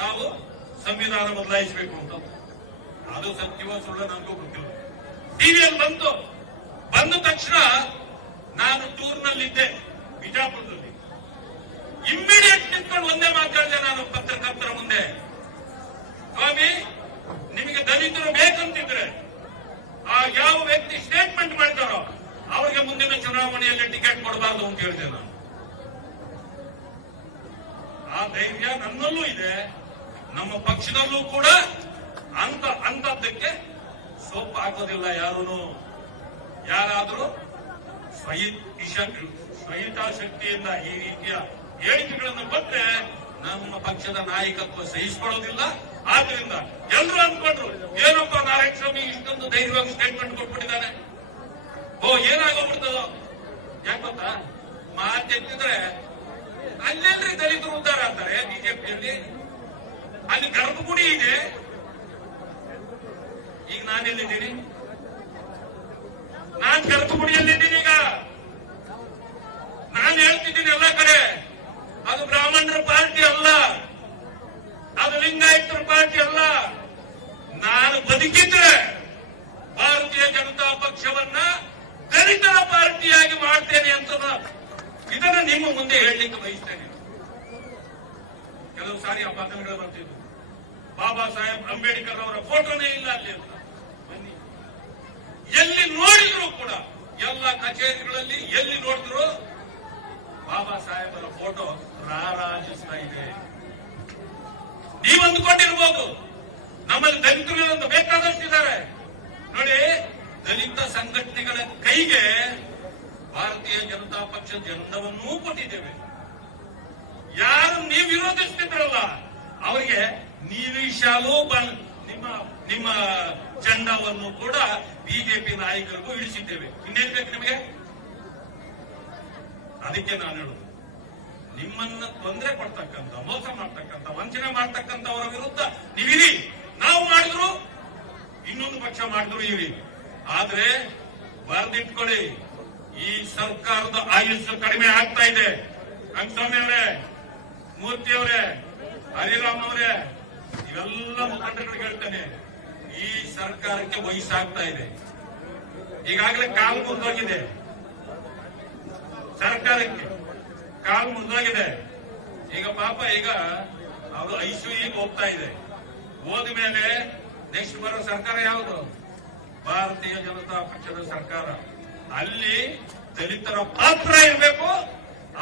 ನಾವು ಸಂವಿಧಾನ ಬದಲಾಯಿಸಬೇಕು ಅಂತ. ಅದು ಸತ್ಯವೋ ಸುಳ್ಳು ನನಗೂ ಗೊತ್ತಿಲ್ಲ. ಟಿವಿಯಲ್ಲಿ ಬಂದ ತಕ್ಷಣ ನಾನು ಟೂರ್ನಲ್ಲಿದ್ದೆ ಬಿಜಾಪುರದಲ್ಲಿ. ಇಮ್ಮಿಡಿಯೇಟ್ ನಿಂತ್ಕೊಂಡು ಒಂದೇ ಮಾತಾಡಿದೆ ನಾನು ಪತ್ರಕರ್ತರ ಮುಂದೆ, ಸ್ವಾಮಿ ನಿಮಗೆ ದಲಿತರು ಬೇಕಂತಿದ್ರೆ ಆ ಯಾವ ವ್ಯಕ್ತಿ ಸ್ಟೇಟ್ಮೆಂಟ್ ಮಾಡ್ತಾರೋ ಅವರಿಗೆ ಮುಂದಿನ ಚುನಾವಣೆಯಲ್ಲಿ ಟಿಕೆಟ್ ಕೊಡಬಾರ್ದು ಅಂತ ಹೇಳಿದೆ ನಾನು. ಆ ಧೈರ್ಯ ನನ್ನಲ್ಲೂ ಇದೆ, ನಮ್ಮ ಪಕ್ಷದಲ್ಲೂ ಕೂಡ ಅಂತದ್ದಕ್ಕೆ ಸೊಪ್ಪು ಹಾಕೋದಿಲ್ಲ ಯಾರೂ. ಯಾರಾದರೂ ಸ್ವಹಿತಾಸಕ್ತಿಯಿಂದ ಈ ರೀತಿಯ ಹೇಳಿಕೆಗಳನ್ನು ಬಂದ್ರೆ ನಮ್ಮ ಪಕ್ಷದ ನಾಯಕತ್ವ ಸಹಿಸಿಕೊಳ್ಳೋದಿಲ್ಲ. ಆದ್ರಿಂದ ಎಲ್ಲರೂ ಅಂದ್ಕೊಂಡ್ರು, ಏನಪ್ಪ ನಾರಾಯಣ ಸ್ವಾಮಿ ಇಷ್ಟೊಂದು ಧೈರ್ಯವಾಗಿ ಸ್ಟೇಟ್ಮೆಂಟ್ ಕೊಟ್ಬಿಟ್ಟಿದ್ದಾನೆ, ಏನಾಗೋಗ್ಬಿಡ್ತದೋ. ಯಾಕೆ ಗೊತ್ತಾ, ಮಾತೆತ್ತಿದ್ರೆ ಅಲ್ಲೆಲ್ರಿ ದಲಿತರು ಉದ್ಧಾರ ಆಗ್ತಾರೆ. ಬಿಜೆಪಿಯಲ್ಲಿ ಅಲ್ಲಿ ಗರ್ಭಗುಡಿ ಇದೆ. ಈಗ ನಾನೆಲ್ಲಿದ್ದೀನಿ? ನಾನ್ ಗರ್ಭಗುಡಿಯಲ್ಲಿದ್ದೀನಿ. ಈಗ ನಾನು ಹೇಳ್ತಿದ್ದೀನಿ ಎಲ್ಲ ಕಡೆ, ಅದು ಬ್ರಾಹ್ಮಣರ ಪಾರ್ಟಿ ಅಲ್ಲ, ಅದು ಲಿಂಗಾಯತರ ಪಾರ್ಟಿ ಅಲ್ಲ. ನಾನು ಬದುಕಿದ್ರೆ ಭಾರತೀಯ ಜನತಾ ಪಕ್ಷವನ್ನ ದಲಿತರ ಪಾರ್ಟಿಯಾಗಿ ಮಾಡ್ತೇನೆ ಅಂತ ಇದನ್ನ ನಿಮ್ಮ ಮುಂದೆ ಹೇಳಲಿಕ್ಕೆ ಬಯಸ್ತೇನೆ. ಕೆಲವು ಸಾರಿ ಆ ಮಾತುಗಳು ಬರ್ತಿದ್ವು, ಬಾಬಾ ಸಾಹೇಬ್ ಅಂಬೇಡ್ಕರ್ ಅವರ ಫೋಟೋನೇ ಇಲ್ಲ ಅಲ್ಲಿ ಅಂತ. ಬನ್ನಿ, ಎಲ್ಲಿ ನೋಡಿದ್ರು ಕೂಡ ಎಲ್ಲ ಕಚೇರಿಗಳಲ್ಲಿ ಎಲ್ಲಿ ನೋಡಿದ್ರು ಬಾಬಾ ಸಾಹೇಬರ ಫೋಟೋ ರಾರಾಜಿಸ್ತಾ ಇದೆ. ನೀವು ಅಂದ್ಕೊಂಡಿರ್ಬೋದು ನಮ್ಮಲ್ಲಿ ದಲಿತರು ಅಂತ ಬೇಕಾದಷ್ಟಿದ್ದಾರೆ ನೋಡಿ. ದಲಿತ ಸಂಘಟನೆಗಳ ಕೈಗೆ ಭಾರತೀಯ ಜನತಾ ಪಕ್ಷದ ಎಲ್ಲವನ್ನೂ ಕೊಟ್ಟಿದ್ದೇವೆ. ಯಾರು ನೀವು ವಿರೋಧಿಸ್ತಿದ್ರಲ್ಲ ಅವರಿಗೆ ನೀಲಿ ಶಾಲು ನಿಮ್ಮ ಚಂಡವನ್ನು ಕೂಡ ಬಿಜೆಪಿ ನಾಯಕರಿಗೂ ಇಳಿಸಿದ್ದೇವೆ. ಇನ್ನೇನ್ ಬೇಕು ನಿಮಗೆ? ಅದಕ್ಕೆ ನಾನು ಹೇಳುದು, ನಿಮ್ಮನ್ನ ತೊಂದರೆ ಕೊಡ್ತಕ್ಕಂಥ, ಮೋಸ ಮಾಡ್ತಕ್ಕಂಥ, ವಂಚನೆ ಮಾಡ್ತಕ್ಕಂಥವರ ವಿರುದ್ಧ ನೀವಿರಿ. ನಾವು ಮಾಡಿದ್ರು ಇನ್ನೊಂದು ಪಕ್ಷ ಮಾಡಿದ್ರು ಇರಿ. ಆದ್ರೆ ಬರೆದಿಟ್ಕೊಳ್ಳಿ, ಈ ಸರ್ಕಾರದ ಆಯುಷ್ಯ ಕಡಿಮೆ ಆಗ್ತಾ ಇದೆ. ರಂಗಸ್ವಾಮಿ ಅವರೇ, ಮೂರ್ತಿ ಅವರೇ, ಹರಿರಾಮ್ ಅವರೇ, ಇವೆಲ್ಲ ಮುಖಂಡರಿಗೆ ಹೇಳ್ತೇನೆ, ಈ ಸರ್ಕಾರಕ್ಕೆ ವಯಸ್ಸಾಗ್ತಾ ಇದೆ. ಈಗಾಗಲೇ ಕಾಲು ಮುರಿದೋಗಿದೆ, ಸರ್ಕಾರಕ್ಕೆ ಕಾಲು ಮುರಿದೋಗಿದೆ. ಈಗ ಪಾಪ ಈಗ ಅದು ಐಸಿಯುಗೆ ಹೋಗ್ತಾ ಇದೆ. ಹೋದ ಮೇಲೆ ನೆಕ್ಸ್ಟ್ ಬರೋ ಸರ್ಕಾರ ಯಾವುದು? ಭಾರತೀಯ ಜನತಾ ಪಕ್ಷದ ಸರ್ಕಾರ. ಅಲ್ಲಿ ದಲಿತರ ಪಾತ್ರ ಇರಬೇಕು,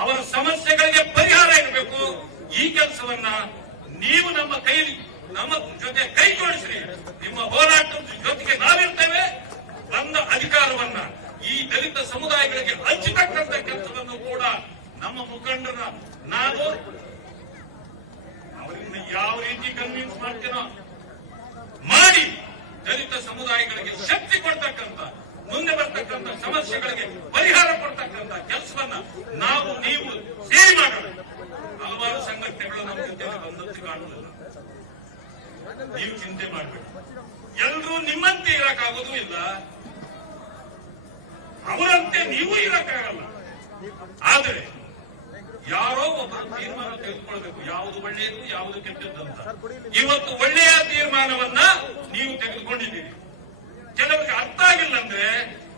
ಅವರ ಸಮಸ್ಯೆಗಳಿಗೆ ಪರಿಹಾರ ಇರಬೇಕು. ಈ ಕೆಲಸವನ್ನ ನೀವು ನಮ್ಮ ಜೊತೆ ಕೈ ಜೋಡಿಸ್ರಿ. ನಿಮ್ಮ ಹೋರಾಟದ ಜೊತೆಗೆ ನಾವಿರ್ತೇವೆ. ಬಂದ ಅಧಿಕಾರವನ್ನ ಈ ದಲಿತ ಸಮುದಾಯಗಳಿಗೆ ಹಂಚತಕ್ಕಂಥ ಕೆಲಸವನ್ನು ಕೂಡ ನಮ್ಮ ಮುಖಂಡರ ನಾವು ಅವರಿಂದ ಯಾವ ರೀತಿ ಕನ್ವಿನ್ಸ್ ಮಾಡ್ತೀನೋ ಮಾಡಿ ದಲಿತ ಸಮುದಾಯಗಳಿಗೆ ಶಕ್ತಿ ಕೊಡ್ತಕ್ಕಂಥ, ಮುಂದೆ ಬರ್ತಕ್ಕಂಥ ಸಮಸ್ಯೆಗಳಿಗೆ ಪರಿಹಾರ ಕೊಡ್ತಕ್ಕಂಥ ಕೆಲಸವನ್ನ ನಾವು ನೀವು ಸೇರಿ ಮಾಡೋಣ. ಹಲವಾರು ಸಂಘಟನೆಗಳು ನಮ್ಮ ಜೊತೆ ಬಂದಂತೆ ಕಾಣುವುದಿಲ್ಲ. ನೀವು ಚಿಂತೆ ಮಾಡಬೇಡಿ. ಎಲ್ಲರೂ ನಿಮ್ಮಂತೆ ಇರಕ್ಕಾಗೋದು ಇಲ್ಲ, ಅವರಂತೆ ನೀವು ಇರಕ್ಕಾಗಲ್ಲ. ಆದರೆ ಯಾರೋ ಒಬ್ಬರು ತೀರ್ಮಾನ ತೆಗೆದುಕೊಳ್ಬೇಕು, ಯಾವುದು ಒಳ್ಳೆಯದು ಯಾವುದು ಕೆಟ್ಟದ್ದಂತ. ಇವತ್ತು ಒಳ್ಳೆಯ ತೀರ್ಮಾನವನ್ನ ನೀವು ತೆಗೆದುಕೊಂಡಿದ್ದೀರಿ. ಕೆಲವರಿಗೆ ಅರ್ಥ ಆಗಿಲ್ಲ ಅಂದ್ರೆ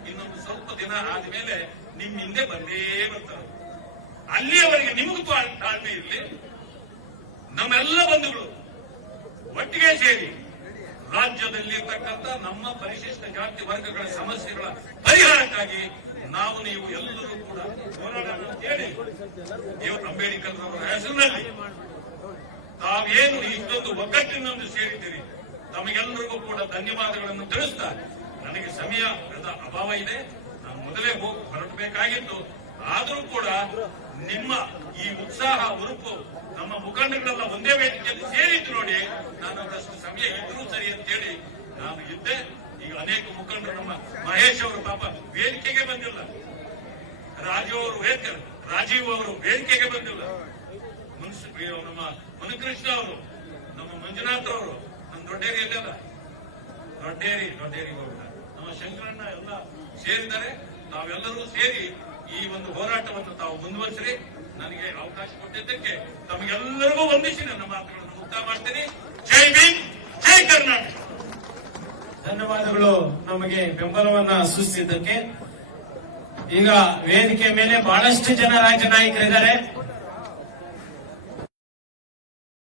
ಇನ್ನೊಂದು ಸ್ವಲ್ಪ ದಿನ ಆದ್ಮೇಲೆ ನಿಮ್ ಹಿಂದೆ ಬಂದೇ ಬರ್ತಾರೆ. ಅಲ್ಲಿಯವರೆಗೆ ನಿಮಗೂ ತಾಳ್ಮೆ ಇರಲಿ. ನಮ್ಮೆಲ್ಲ ಬಂಧುಗಳು ಒಟ್ಟಿಗೆ ಸೇರಿ ರಾಜ್ಯದಲ್ಲಿರ್ತಕ್ಕಂಥ ನಮ್ಮ ಪರಿಶಿಷ್ಟ ಜಾತಿ ವರ್ಗಗಳ ಸಮಸ್ಯೆಗಳ ಪರಿಹಾರಕ್ಕಾಗಿ ನಾವು ನೀವು ಎಲ್ಲರೂ ಕೂಡ ಹೋರಾಡೋಣ ಅಂತ ಹೇಳಿ ಅಂಬೇಡ್ಕರ್ ಅವರ ಹೆಸರಿನಲ್ಲಿ ತಾವೇನು ಇಷ್ಟೊಂದು ಒಗ್ಗಟ್ಟಿನೊಂದು ಸೇರಿದ್ದೀರಿ, ತಮಗೆಲ್ಲರಿಗೂ ಕೂಡ ಧನ್ಯವಾದಗಳನ್ನು ತಿಳಿಸ್ತಾ, ನನಗೆ ಸಮಯದ ಅಭಾವ ಇದೆ, ನಾನು ಮೊದಲೇ ಹೊರಟಬೇಕಾಗಿತ್ತು. ಆದರೂ ಕೂಡ ನಿಮ್ಮ ಈ ಉತ್ಸಾಹ ಉರುಪು ನಮ್ಮ ಮುಖಂಡಗಳೆಲ್ಲ ಒಂದೇ ವೇದಿಕೆಯಲ್ಲಿ ಸೇರಿದ್ದು ನೋಡಿ ನಾನು ಅದಷ್ಟು ಸಮಯ ಇದ್ರೂ ಸರಿ ಅಂತೇಳಿ ನಾನು ಇದ್ದೆ. ಈಗ ಅನೇಕ ಮುಖಂಡರು, ನಮ್ಮ ಮಹೇಶ್ ಅವರು ಪಾಪ ವೇದಿಕೆಗೆ ಬಂದಿಲ್ಲ, ರಾಜೀವ್ ಅವರು ವೇದಿಕೆಗೆ ಬಂದಿಲ್ಲ, ನಮ್ಮ ಮನುಕೃಷ್ಣ ಅವರು, ನಮ್ಮ ಮಂಜುನಾಥ್ ಅವರು, ನಮ್ಮ ದೊಡ್ಡೇರಿ ಎಲ್ಲಲ್ಲ, ದೊಡ್ಡೇರಿ ನಮ್ಮ ಶಂಕರಣ್ಣ ಎಲ್ಲ ಸೇರಿದ್ದಾರೆ. ತಾವೆಲ್ಲರೂ ಸೇರಿ ಈ ಒಂದು ಹೋರಾಟವನ್ನು ತಾವು ಮುಂದುವರಿಸಿರಿ. ನನಗೆ ಅವಕಾಶ ಕೊಟ್ಟಿದ್ದಕ್ಕೆ ತಮಗೆಲ್ಲರಿಗೂ ವಂದಿಸಿ ನನ್ನ ಮಾತುಗಳನ್ನು ಮುಕ್ತಾಯ ಮಾಡ್ತೀನಿ. ಜೈ ಭೀಮ್, ಜೈ ಕರ್ನಾಟಕ. ಧನ್ಯವಾದಗಳು ನಮಗೆ ಬೆಂಬಲವನ್ನ ಸೂಚಿಸಿದ್ದಕ್ಕೆ. ಈಗ ವೇದಿಕೆ ಮೇಲೆ ಬಹಳಷ್ಟು ಜನ ರಾಜ್ಯ ನಾಯಕರಿದ್ದಾರೆ.